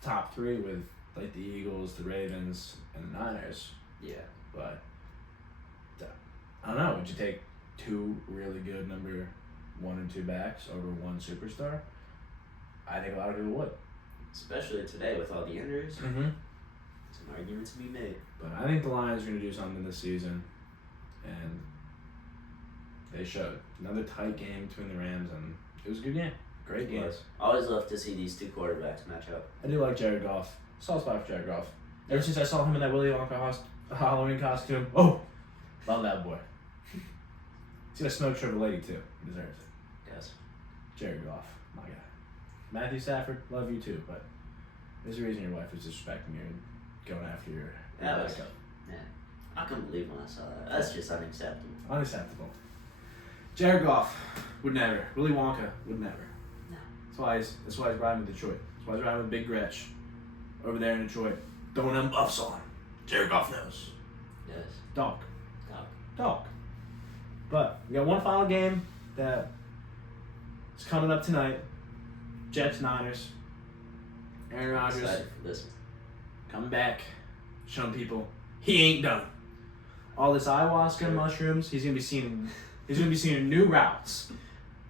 top 3 with like the Eagles, the Ravens, and the Niners. Yeah. But I don't know. Would you take 2 really good number 1 and 2 backs over 1 superstar? I think a lot of people would. Especially today with all the injuries. Mm-hmm. Some arguments to be made. But I think the Lions are going to do something this season, and they showed. Another tight game between the Rams, and it was a good game. Great game. Always love to see these two quarterbacks match up. I do like Jared Goff. Soft spot for Jared Goff. Ever since I saw him in that Willy Wonka Halloween costume, love that boy. He's gonna smoke Triple Lady too. He deserves it. Yes. Jared Goff, my guy. Matthew Stafford, love you too, but there's a reason your wife is disrespecting you and going after your backup. Man, I couldn't believe when I saw that. That's just unacceptable. Unacceptable. Jared Goff would never. Willy Wonka would never. No. That's why he's riding with Detroit. That's why he's riding with Big Gretch over there in Detroit. Throwing them buffs on. Jared Goff knows. Yes. Dog. Dog. But we got one final game that is coming up tonight. Jets Niners. Aaron Rodgers Excited for this one. coming back, showing people he ain't done. All this ayahuasca and mushrooms, he's gonna be seeing new routes.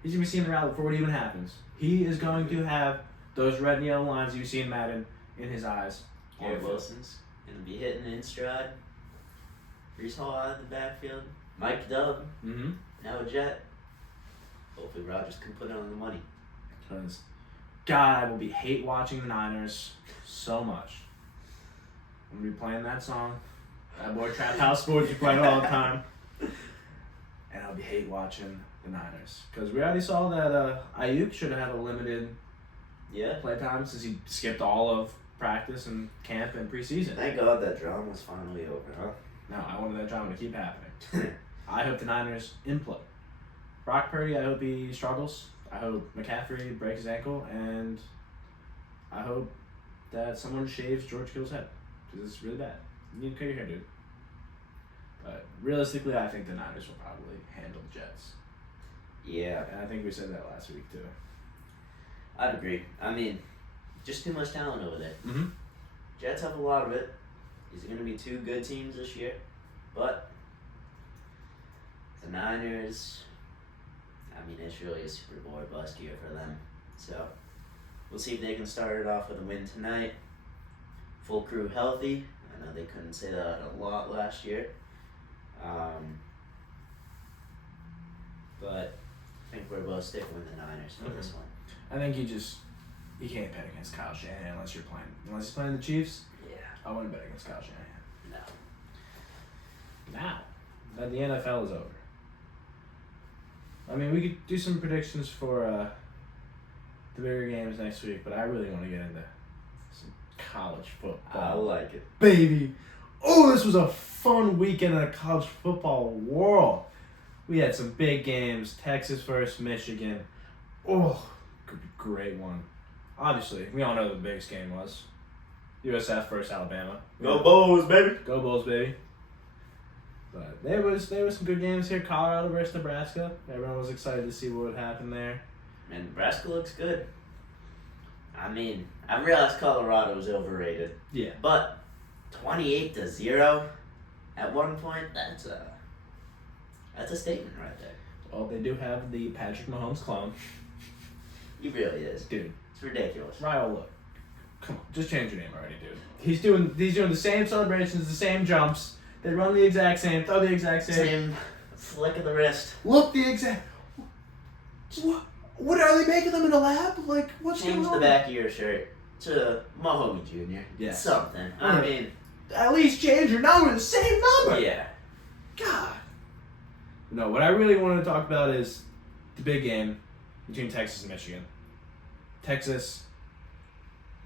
He's gonna be seeing the route before it even happens. He is going to have those red and yellow lines you see in Madden in his eyes. Garrett Wilson's gonna be hitting in stride. Brees Hall out of the backfield. Mike Dub, now a Jet. Hopefully Rodgers can put it on the money. Because, God, I will be hate watching the Niners so much. I'm gonna be playing that song. That boy Trap House Sports, you play it all the time. And I'll be hate watching the Niners. Because we already saw that Ayuk should have had a limited play time since he skipped all of practice and camp and preseason. Thank God that drama's finally over, huh? No, I wanted that drama to keep happening. I hope the Niners implode. Brock Purdy, I hope he struggles. I hope McCaffrey breaks his ankle, and I hope that someone shaves George Kittle's head, because it's really bad. You need to cut your hair, dude. But realistically, I think the Niners will probably handle the Jets. Yeah. And I think we said that last week, too. I'd agree. I mean, just too much talent over there. Mm-hmm. Jets have a lot of it. These are going to be two good teams this year. But the Niners, I mean, it's really a Super Bowl or bust year for them. So we'll see if they can start it off with a win tonight. Full crew healthy. I know they couldn't say that a lot last year. But I think we're both sticking with the Niners for this one. I think you can't bet against Kyle Shanahan unless he's playing the Chiefs. Yeah. I wouldn't bet against Kyle Shanahan. No. Now that the NFL is over, I mean, we could do some predictions for the bigger games next week, but I really want to get into some college football. I like it. Baby. Oh, this was a fun weekend in the college football world. We had some big games. Texas versus Michigan. Oh, could be a great one. Obviously, we all know what the biggest game was. USF versus Alabama. Go Bulls, baby. Go Bulls, baby. But there was some good games here. Colorado versus Nebraska. Everyone was excited to see what would happen there. And Nebraska looks good. I mean, I realized Colorado was overrated. Yeah. But 28-0 at one point, that's a statement right there. Well, they do have the Patrick Mahomes clone. He really is. Dude. It's ridiculous. Ryle, look. Come on, just change your name already, dude. He's doing the same celebrations, the same jumps. They run the exact same, throw the exact same. Same flick of the wrist. Look the exact. What are they making them in a lab? Like, what's Change going the on? back of your shirt to Mahomie Jr. Yes. Something. I mean, at least change your number, the same number. yeah. God. No, what I really wanted to talk about is the big game between Texas and Michigan. Texas,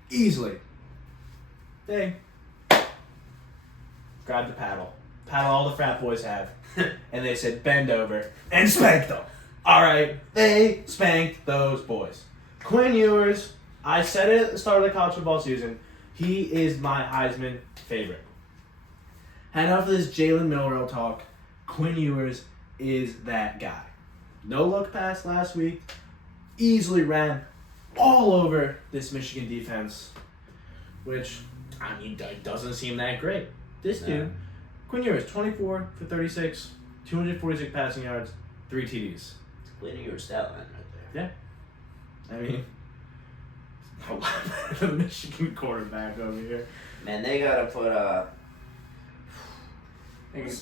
easily. They grabbed the paddle all the frat boys have, and they said bend over and spank them. All right, they spanked those boys. Quinn Ewers, I said it at the start of the college football season, he is my Heisman favorite. Had enough of this Jalen Milroe talk. Quinn Ewers is that guy. No look pass last week. Easily ran all over this Michigan defense, which, I mean, doesn't seem that great. This dude, Quinn Ewers, 24 for 36, 246 passing yards, 3 TDs. Quinn Ewers stat line right there. Yeah. I mean, a lot better than the Michigan quarterback over here. Man, they gotta put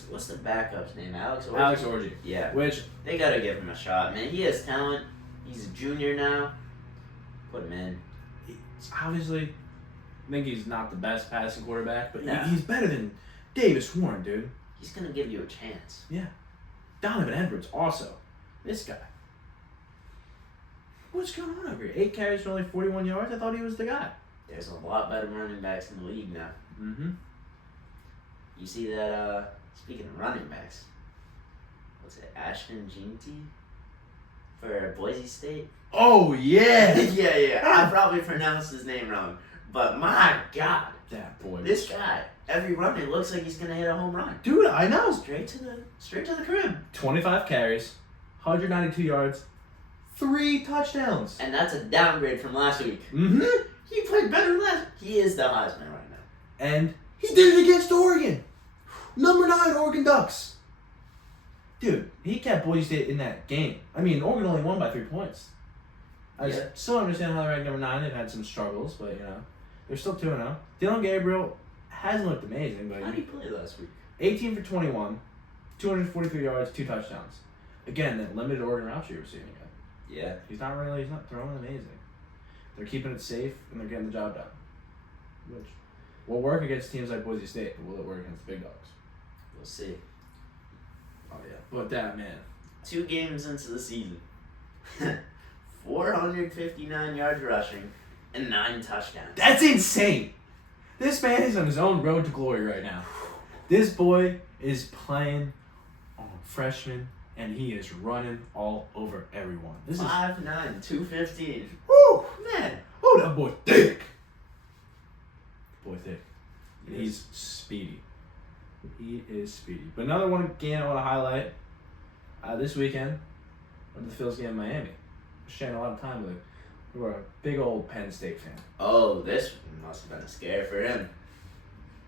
what's the backup's name? Alex Orji? Alex Orji. Yeah. Which, They gotta give him a shot, man. He has talent. He's a junior now. Put him in. obviously, I think he's not the best passing quarterback, but No. he's better than Davis Warren, dude. He's gonna give you a chance. Yeah. Donovan Edwards also. This guy. What's going on over here? 8 carries for only 41 yards? I thought he was the guy. There's a lot better running backs in the league now. Mm-hmm. You see that, speaking of running backs, what's it, Ashton Jeanty for Boise State? Oh, yeah! yeah. I probably pronounced his name wrong. But my God, That boy. this guy, every run it looks like he's gonna hit a home run. Dude, I know. Straight to the crib. 25 carries, 192 yards, 3 touchdowns. And that's a downgrade from last week. Mm-hmm. He played better last. He is the Heisman right now. And he did it against Oregon. Number 9 Oregon Ducks. Dude, he kept Boise State in that game. I mean, Oregon only won by 3 points. I Yeah. still understand how they're ranked number 9. They've had some struggles, but, they're still 2-0. Dylan Gabriel hasn't looked amazing, but How did he play last week? 18 for 21, 243 yards, 2 touchdowns. Again, that limited Oregon route you're receiving it. Yeah. He's not throwing amazing. They're keeping it safe, and they're getting the job done. Which will work against teams like Boise State, but will it work against the big dogs? We'll see. Oh, yeah. But that, man. 2 games into the season. 459 yards rushing and 9 touchdowns. That's insane. This man is on his own road to glory right now. This boy is playing on freshman, and he is running all over everyone. This is 5'9", 215. woo, Man. oh, that boy thick. Boy thick. He's speedy. He is speedy. But another one game I want to highlight this weekend. Went to the Phil's game in Miami. Sharing a lot of time with it. We were a big old Penn State fan. Oh, this must have been a scare for him.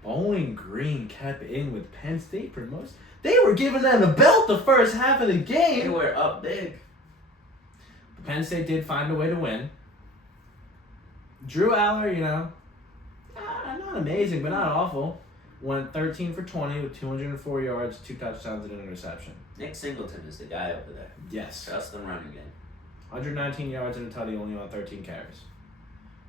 Bowling Green kept in with Penn State for most. They were giving them the belt the first half of the game. They were up big. But Penn State did find a way to win. Drew Aller, not amazing, but not awful. Went 13 for 20 with 204 yards, 2 touchdowns, and an interception. Nick Singleton is the guy over there. Yes. Trust the running game. 119 yards and a tutty, only on 13 carries.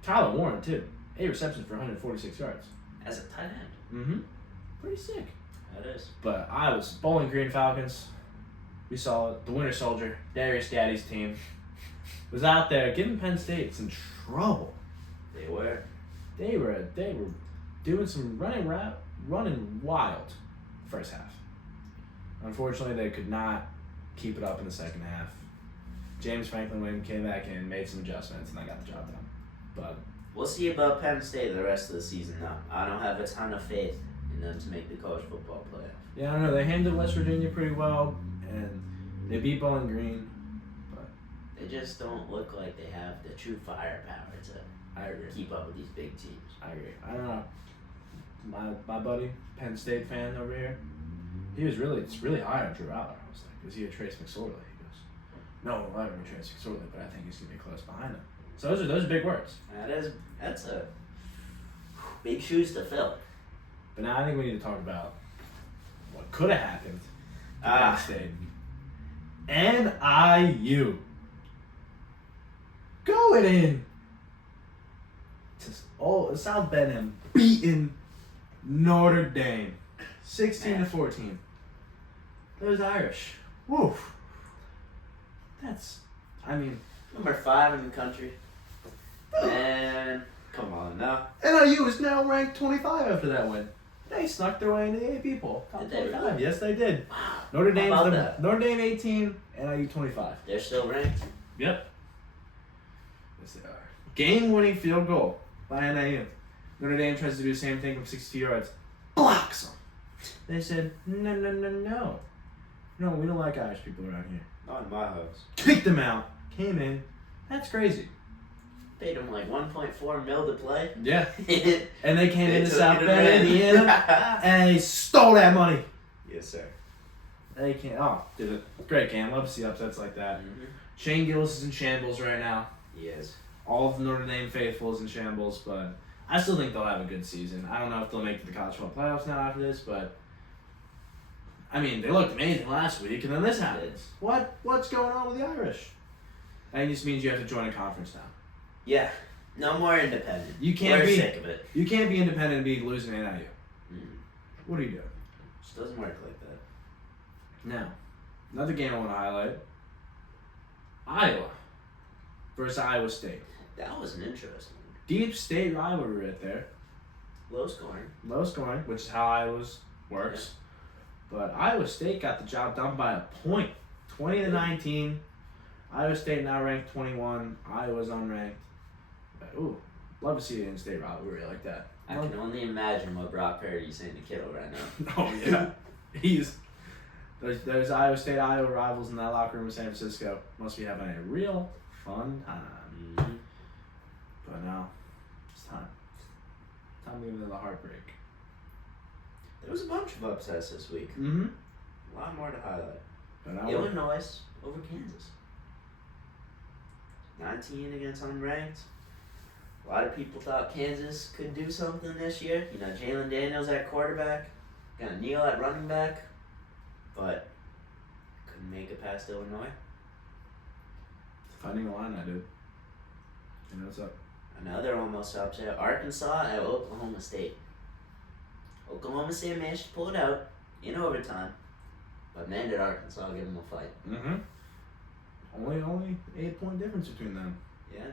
Tyler Warren, too. 8 receptions for 146 yards. As a tight end. Mm-hmm. Pretty sick. That is. But I was Bowling Green Falcons. We saw it. The Winter Soldier, Darius Gaddy's team, was out there giving Penn State some trouble. They were. They were doing some running wild first half. Unfortunately, they could not keep it up in the second half. James Franklin came back and made some adjustments, and I got the job done. But We'll see about Penn State the rest of the season, though. I don't have a ton of faith in them to make the college football playoff. yeah, I don't know. They handled West Virginia pretty well, and they beat Bowling Green. But They just don't look like they have the true firepower to I agree. keep up with these big teams. I agree. I don't know. My buddy, Penn State fan over here, it's really high on Drew Aller. I was like, is he a Trace McSorley? He goes, no, I'm not going to be Trace McSorley, but I think he's going to be close behind him. So those are big words. That's a big shoes to fill. But now I think we need to talk about what could have happened to Penn State. NIU. Going in to South Bend and beating Notre Dame. 16-14. Those Irish. Woof. Number 5 in the country. Man, come on now. NIU is now ranked 25 after that win. They snuck their way into the AP poll. Top Did they 25. really? Yes, they did. Wow. Notre about that? Dame 18, NIU 25. They're still ranked. Yep. Yes, they are. Game-winning field goal by NIU. Notre Dame tries to do the same thing from 62 yards. Blocks them. They said, no. No, we don't like Irish people around here. Not in my house. Kicked them out. Came in. That's crazy. Paid them like $1.4 million to play. Yeah. And they came They into took South it Bend, in. Indiana, and they stole that money. Yes, sir. They can't. Oh, dude, great game. Love to see upsets like that. Mm-hmm. Shane Gillis is in shambles right now. He is. All of the Notre Dame faithfuls in shambles, but I still think they'll have a good season. I don't know if they'll make it to the college football playoffs now after this, but I mean, they looked amazing last week, and then this happens. What's going on with the Irish? That just means you have to join a conference now. Yeah. No more independent. You can't We're be sick of it. You can't be independent and be losing NIU. Mm. What are you doing? Just doesn't work like that. Now, another game I want to highlight. Iowa versus Iowa State. That was an interesting one. Deep state rivalry right there. Low scoring. Low scoring, which is how Iowa's works. Yeah. But Iowa State got the job done by a point. 20-19. Iowa State now ranked 21. Iowa's unranked. But, ooh, love to see an in-state rivalry like that. I can only imagine what Brock Purdy's saying to Kittle right now. Oh, yeah. There's Iowa State, Iowa rivals in that locker room in San Francisco. Must be having a real fun time. Mm-hmm. But now, it's time. Time to get into the heartbreak. There was a bunch of upsets this week. Mm-hmm. A lot more to highlight. But Illinois over Kansas. 19 against unranked. A lot of people thought Kansas could do something this year. You know, Jalen Daniels at quarterback. Got Neal at running back. But couldn't make it past Illinois. Finding the line, I did. You know what's up? Another almost upset. Arkansas at Oklahoma State. Oklahoma State managed to pull it out in overtime. But man, did Arkansas give them a fight. Mm-hmm. Only 8-point difference between them. Yeah.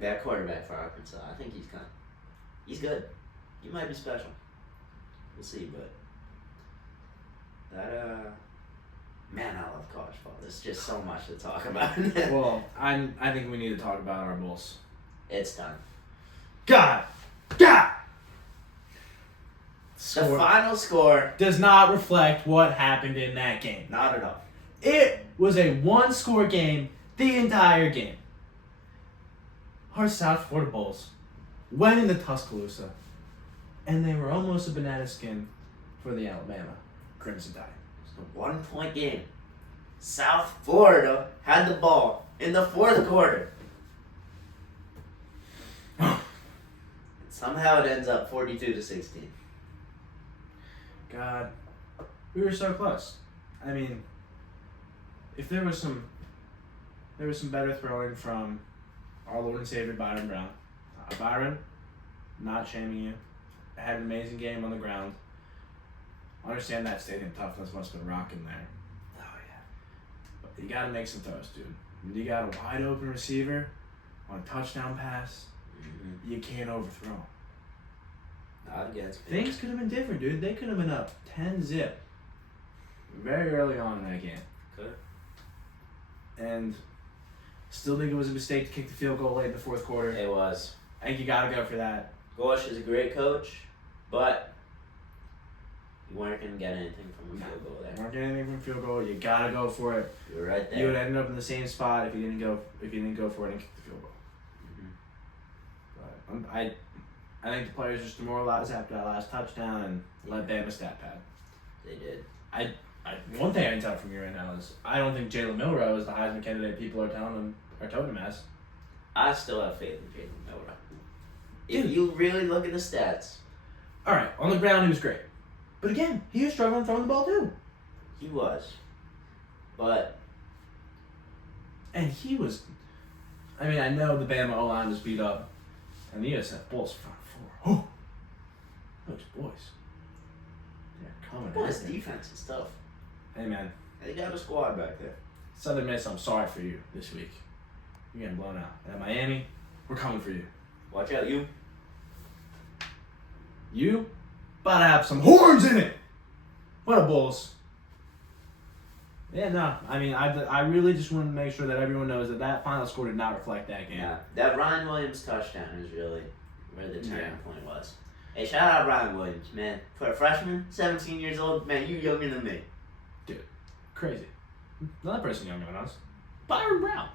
That quarterback for Arkansas, I think he's good. He might be special. We'll see, but man, I love college football. There's just so much to talk about. Well, I think we need to talk about our Bulls. It's time. God! The final score does not reflect what happened in that game. Not at all. It was a one-score game the entire game. Our South Florida Bulls went into Tuscaloosa, and they were almost a banana skin for the Alabama Crimson Tide. It's a 1-point game. South Florida had the ball in the fourth quarter. Somehow it ends up 42-16. God, we were so close. I mean, if there was some better throwing from our Lord and Savior Byron Brown. Byron, not shaming you, had an amazing game on the ground. I understand that stadium toughness must have been rocking there. Oh yeah. But you gotta make some throws, dude. When you got a wide open receiver on a touchdown pass, you can't overthrow. Not against me. Things could have been different, dude. They could have been up 10-0 very early on in that game. Could. And still think it was a mistake to kick the field goal late in the fourth quarter. It was. I think you gotta go for that. Gosh is a great coach, but you weren't going to get anything from a field goal there. You weren't getting anything from a field goal. You gotta go for it. You were right there. You would have ended up in the same spot if you didn't go for it and kick the field goal. Mm-hmm. But I think the players just demoralized after that last touchdown and let Bama stat pad. They did. One thing I can tell from you right now is I don't think Jalen Milroe is the Heisman candidate people are toting him as. I still have faith in Jalen Milroe. If you really look at the stats. All right, on the ground he was great. But again, he was struggling throwing the ball too. He was. But. And he was. I mean, I know the Bama O-line was beat up. And the USF Bulls front four. Oh! Those boys. They're coming Well, at his you. defense is tough. Hey, man. They got a squad back there. Southern Miss, I'm sorry for you this week. You're getting blown out. And at Miami, we're coming for you. Watch out, you. You about to have some horns in it. What a Bulls. Yeah, no. I mean, I really just want to make sure that everyone knows that final score did not reflect that game. Yeah, that Ryan Williams touchdown is really where the turning Yeah. point was. Hey, shout out Ryan Williams, man. For a freshman, 17 years old, man, you younger than me. Dude, crazy. Another person younger than us. Byron Brown.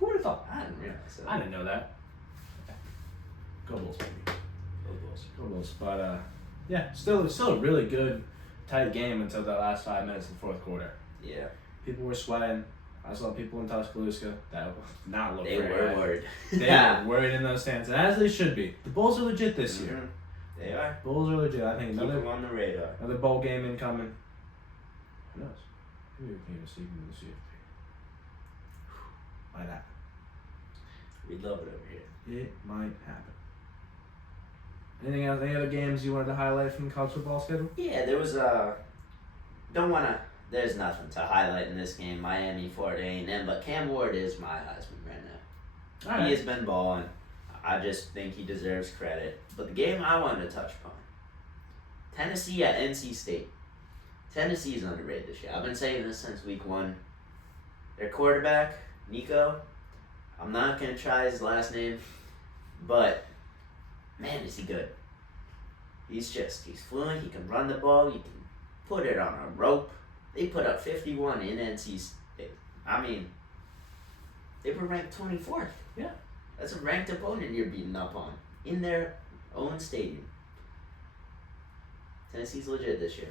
Who would have thought? I didn't realize that. I didn't know that. Go Bulls, baby. Go Bulls. Go Bulls. But, yeah, still a really good, tight game until the last 5 minutes of the fourth quarter. Yeah. People were sweating. I saw people in Tuscaloosa that would not look They very were happy. worried. They were worried in those stands, and as they should be. The Bulls are legit this year. They are. Bulls are legit. I think Keep them on the radar. another bowl game incoming. Who knows? Maybe we can even sneak into the CFP. Might happen. We'd love it over here. It might happen. Anything else? Any other games you wanted to highlight from the college football schedule? Yeah, there was there's nothing to highlight in this game. Miami, Florida A&M, but Cam Ward is my Heisman right now. All right. He has been balling. I just think he deserves credit. But the game I wanted to touch upon, Tennessee at NC State. Tennessee is underrated this year. I've been saying this since week 1. Their quarterback, Nico, I'm not going to try his last name, but man, is he good. He's fluent. He can run the ball. He can put it on a rope. They put up 51 in NC State. I mean, they were ranked 24th. Yeah. That's a ranked opponent you're beating up on in their own stadium. Tennessee's legit this year.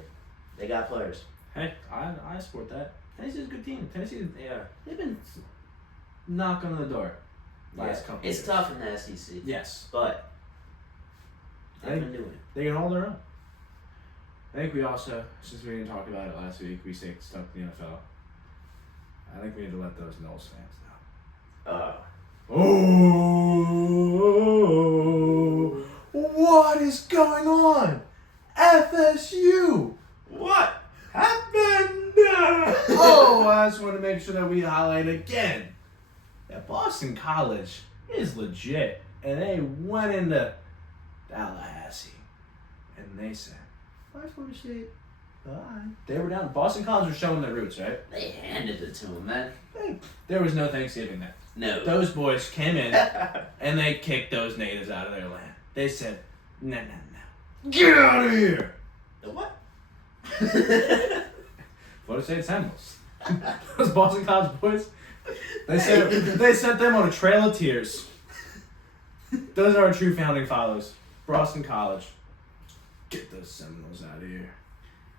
They got players. Hey, I support that. Tennessee's a good team. They've been knocking on the door last couple It's years. tough in the SEC. Yes. But they've been doing it. They can hold their own. I think we also, since we didn't talk about it last week, we stayed stuck in the NFL. I think we need to let those Knowles fans know. Oh, what is going on? FSU! What happened? Oh, I just want to make sure that we highlight again that Boston College is legit. And they went into Tallahassee and they said, bye, Florida State. Bye. They were down. Boston College was showing their roots, right? They handed it to him, man. There was no Thanksgiving there. No. Those boys came in and they kicked those natives out of their land. They said, no. Get out of here! The what? Florida State Seminoles. Those Boston College boys, they sent them on a trail of tears. Those are our true founding fathers. Boston College. Get those Seminoles out of here.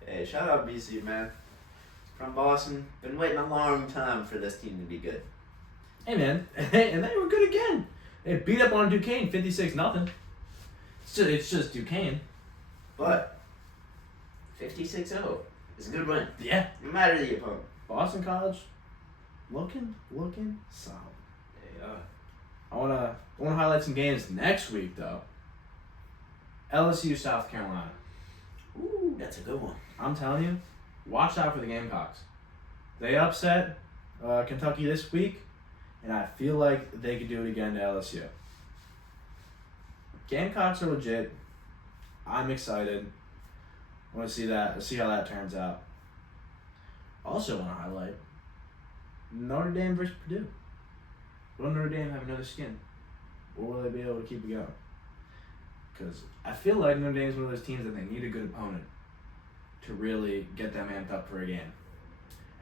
Hey, shout out BC, man. From Boston. Been waiting a long time for this team to be good. Hey, man. And they were good again. They beat up on Duquesne 56-0. It's just Duquesne. But 56-0 is a good win. Yeah. No matter the opponent. Boston College looking solid. They are. I wanna highlight some games next week though. LSU, South Carolina. Ooh, that's a good one. I'm telling you, watch out for the Gamecocks. They upset Kentucky this week, and I feel like they could do it again to LSU. Gamecocks are legit. I'm excited. I want to see how that turns out. Also want to highlight Notre Dame versus Purdue. Will Notre Dame have another skin? Or will they be able to keep it going? Because I feel like Notre Dame's one of those teams that they need a good opponent to really get them amped up for a game.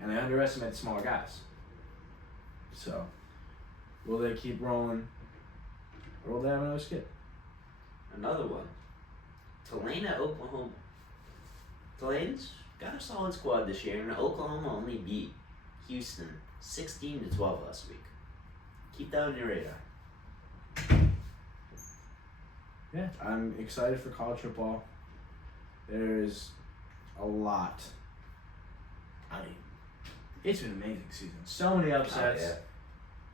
And they underestimate the smaller guys. So, will they keep rolling? Or will they have another skip? Another one. Tulane at Oklahoma. Tulane's got a solid squad this year, and Oklahoma only beat Houston 16-12 last week. Keep that on your radar. Yeah, I'm excited for college football. There's a lot. I mean, it's been an amazing season. So many upsets. Oh, yeah.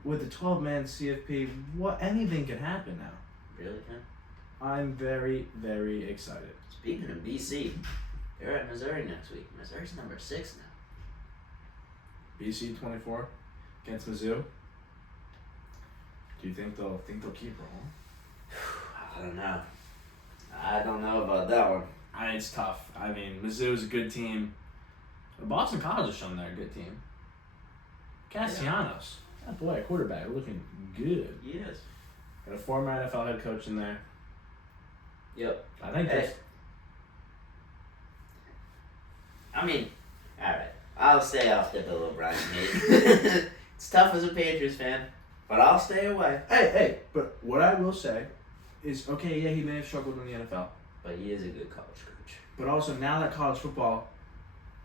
With the 12-man CFP, anything can happen now. Really, Ken? I'm very, very excited. Speaking of BC, they're at Missouri next week. Missouri's number 6 now. BC 24 against Mizzou. Do you think they'll keep rolling? I don't know about that one. It's tough. I mean, Mizzou's a good team. Boston College has shown they're a good team. Castellanos. That boy, quarterback, looking good. He is. Got a former NFL head coach in there. Yep. I think Hey. Alright. I'll stay off the Bill O'Brien hate. It's tough as a Patriots fan, but I'll stay away. Hey, but what I will say is, okay, yeah, he may have struggled in the NFL, But he is a good college coach. but also now that college football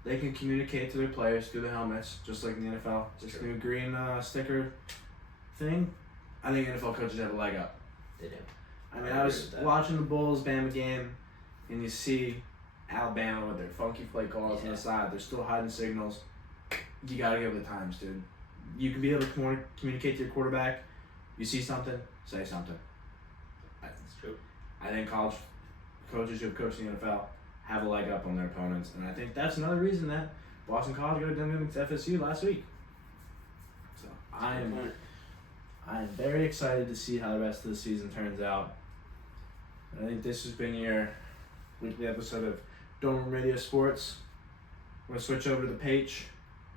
they can communicate to their players through the helmets, just like in the NFL. This new green sticker thing, I think NFL coaches have a leg up. They do. I mean, I was watching the Bulls-Bama game, and you see Alabama with their funky play calls on the side. They're still hiding signals. You got to give it the times, dude. You can be able to communicate to your quarterback. You see something, say something. That's true. I think college coaches who have coached in the NFL have a leg up on their opponents, and I think that's another reason that Boston College got a done against FSU last week. So I am very excited to see how the rest of the season turns out. I think this has been your weekly episode of Dorm Room Radio Sports. We're gonna switch over to the page.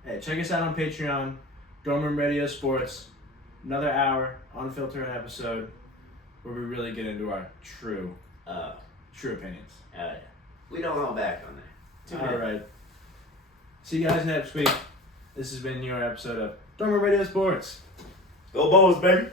Hey, check us out on Patreon, Dorm Room Radio Sports. Another hour, unfiltered episode where we really get into our true opinions. We don't hold back on that. All right. See you guys next week. This has been your episode of Dorm Room Radio Sports. Go Bulls, baby!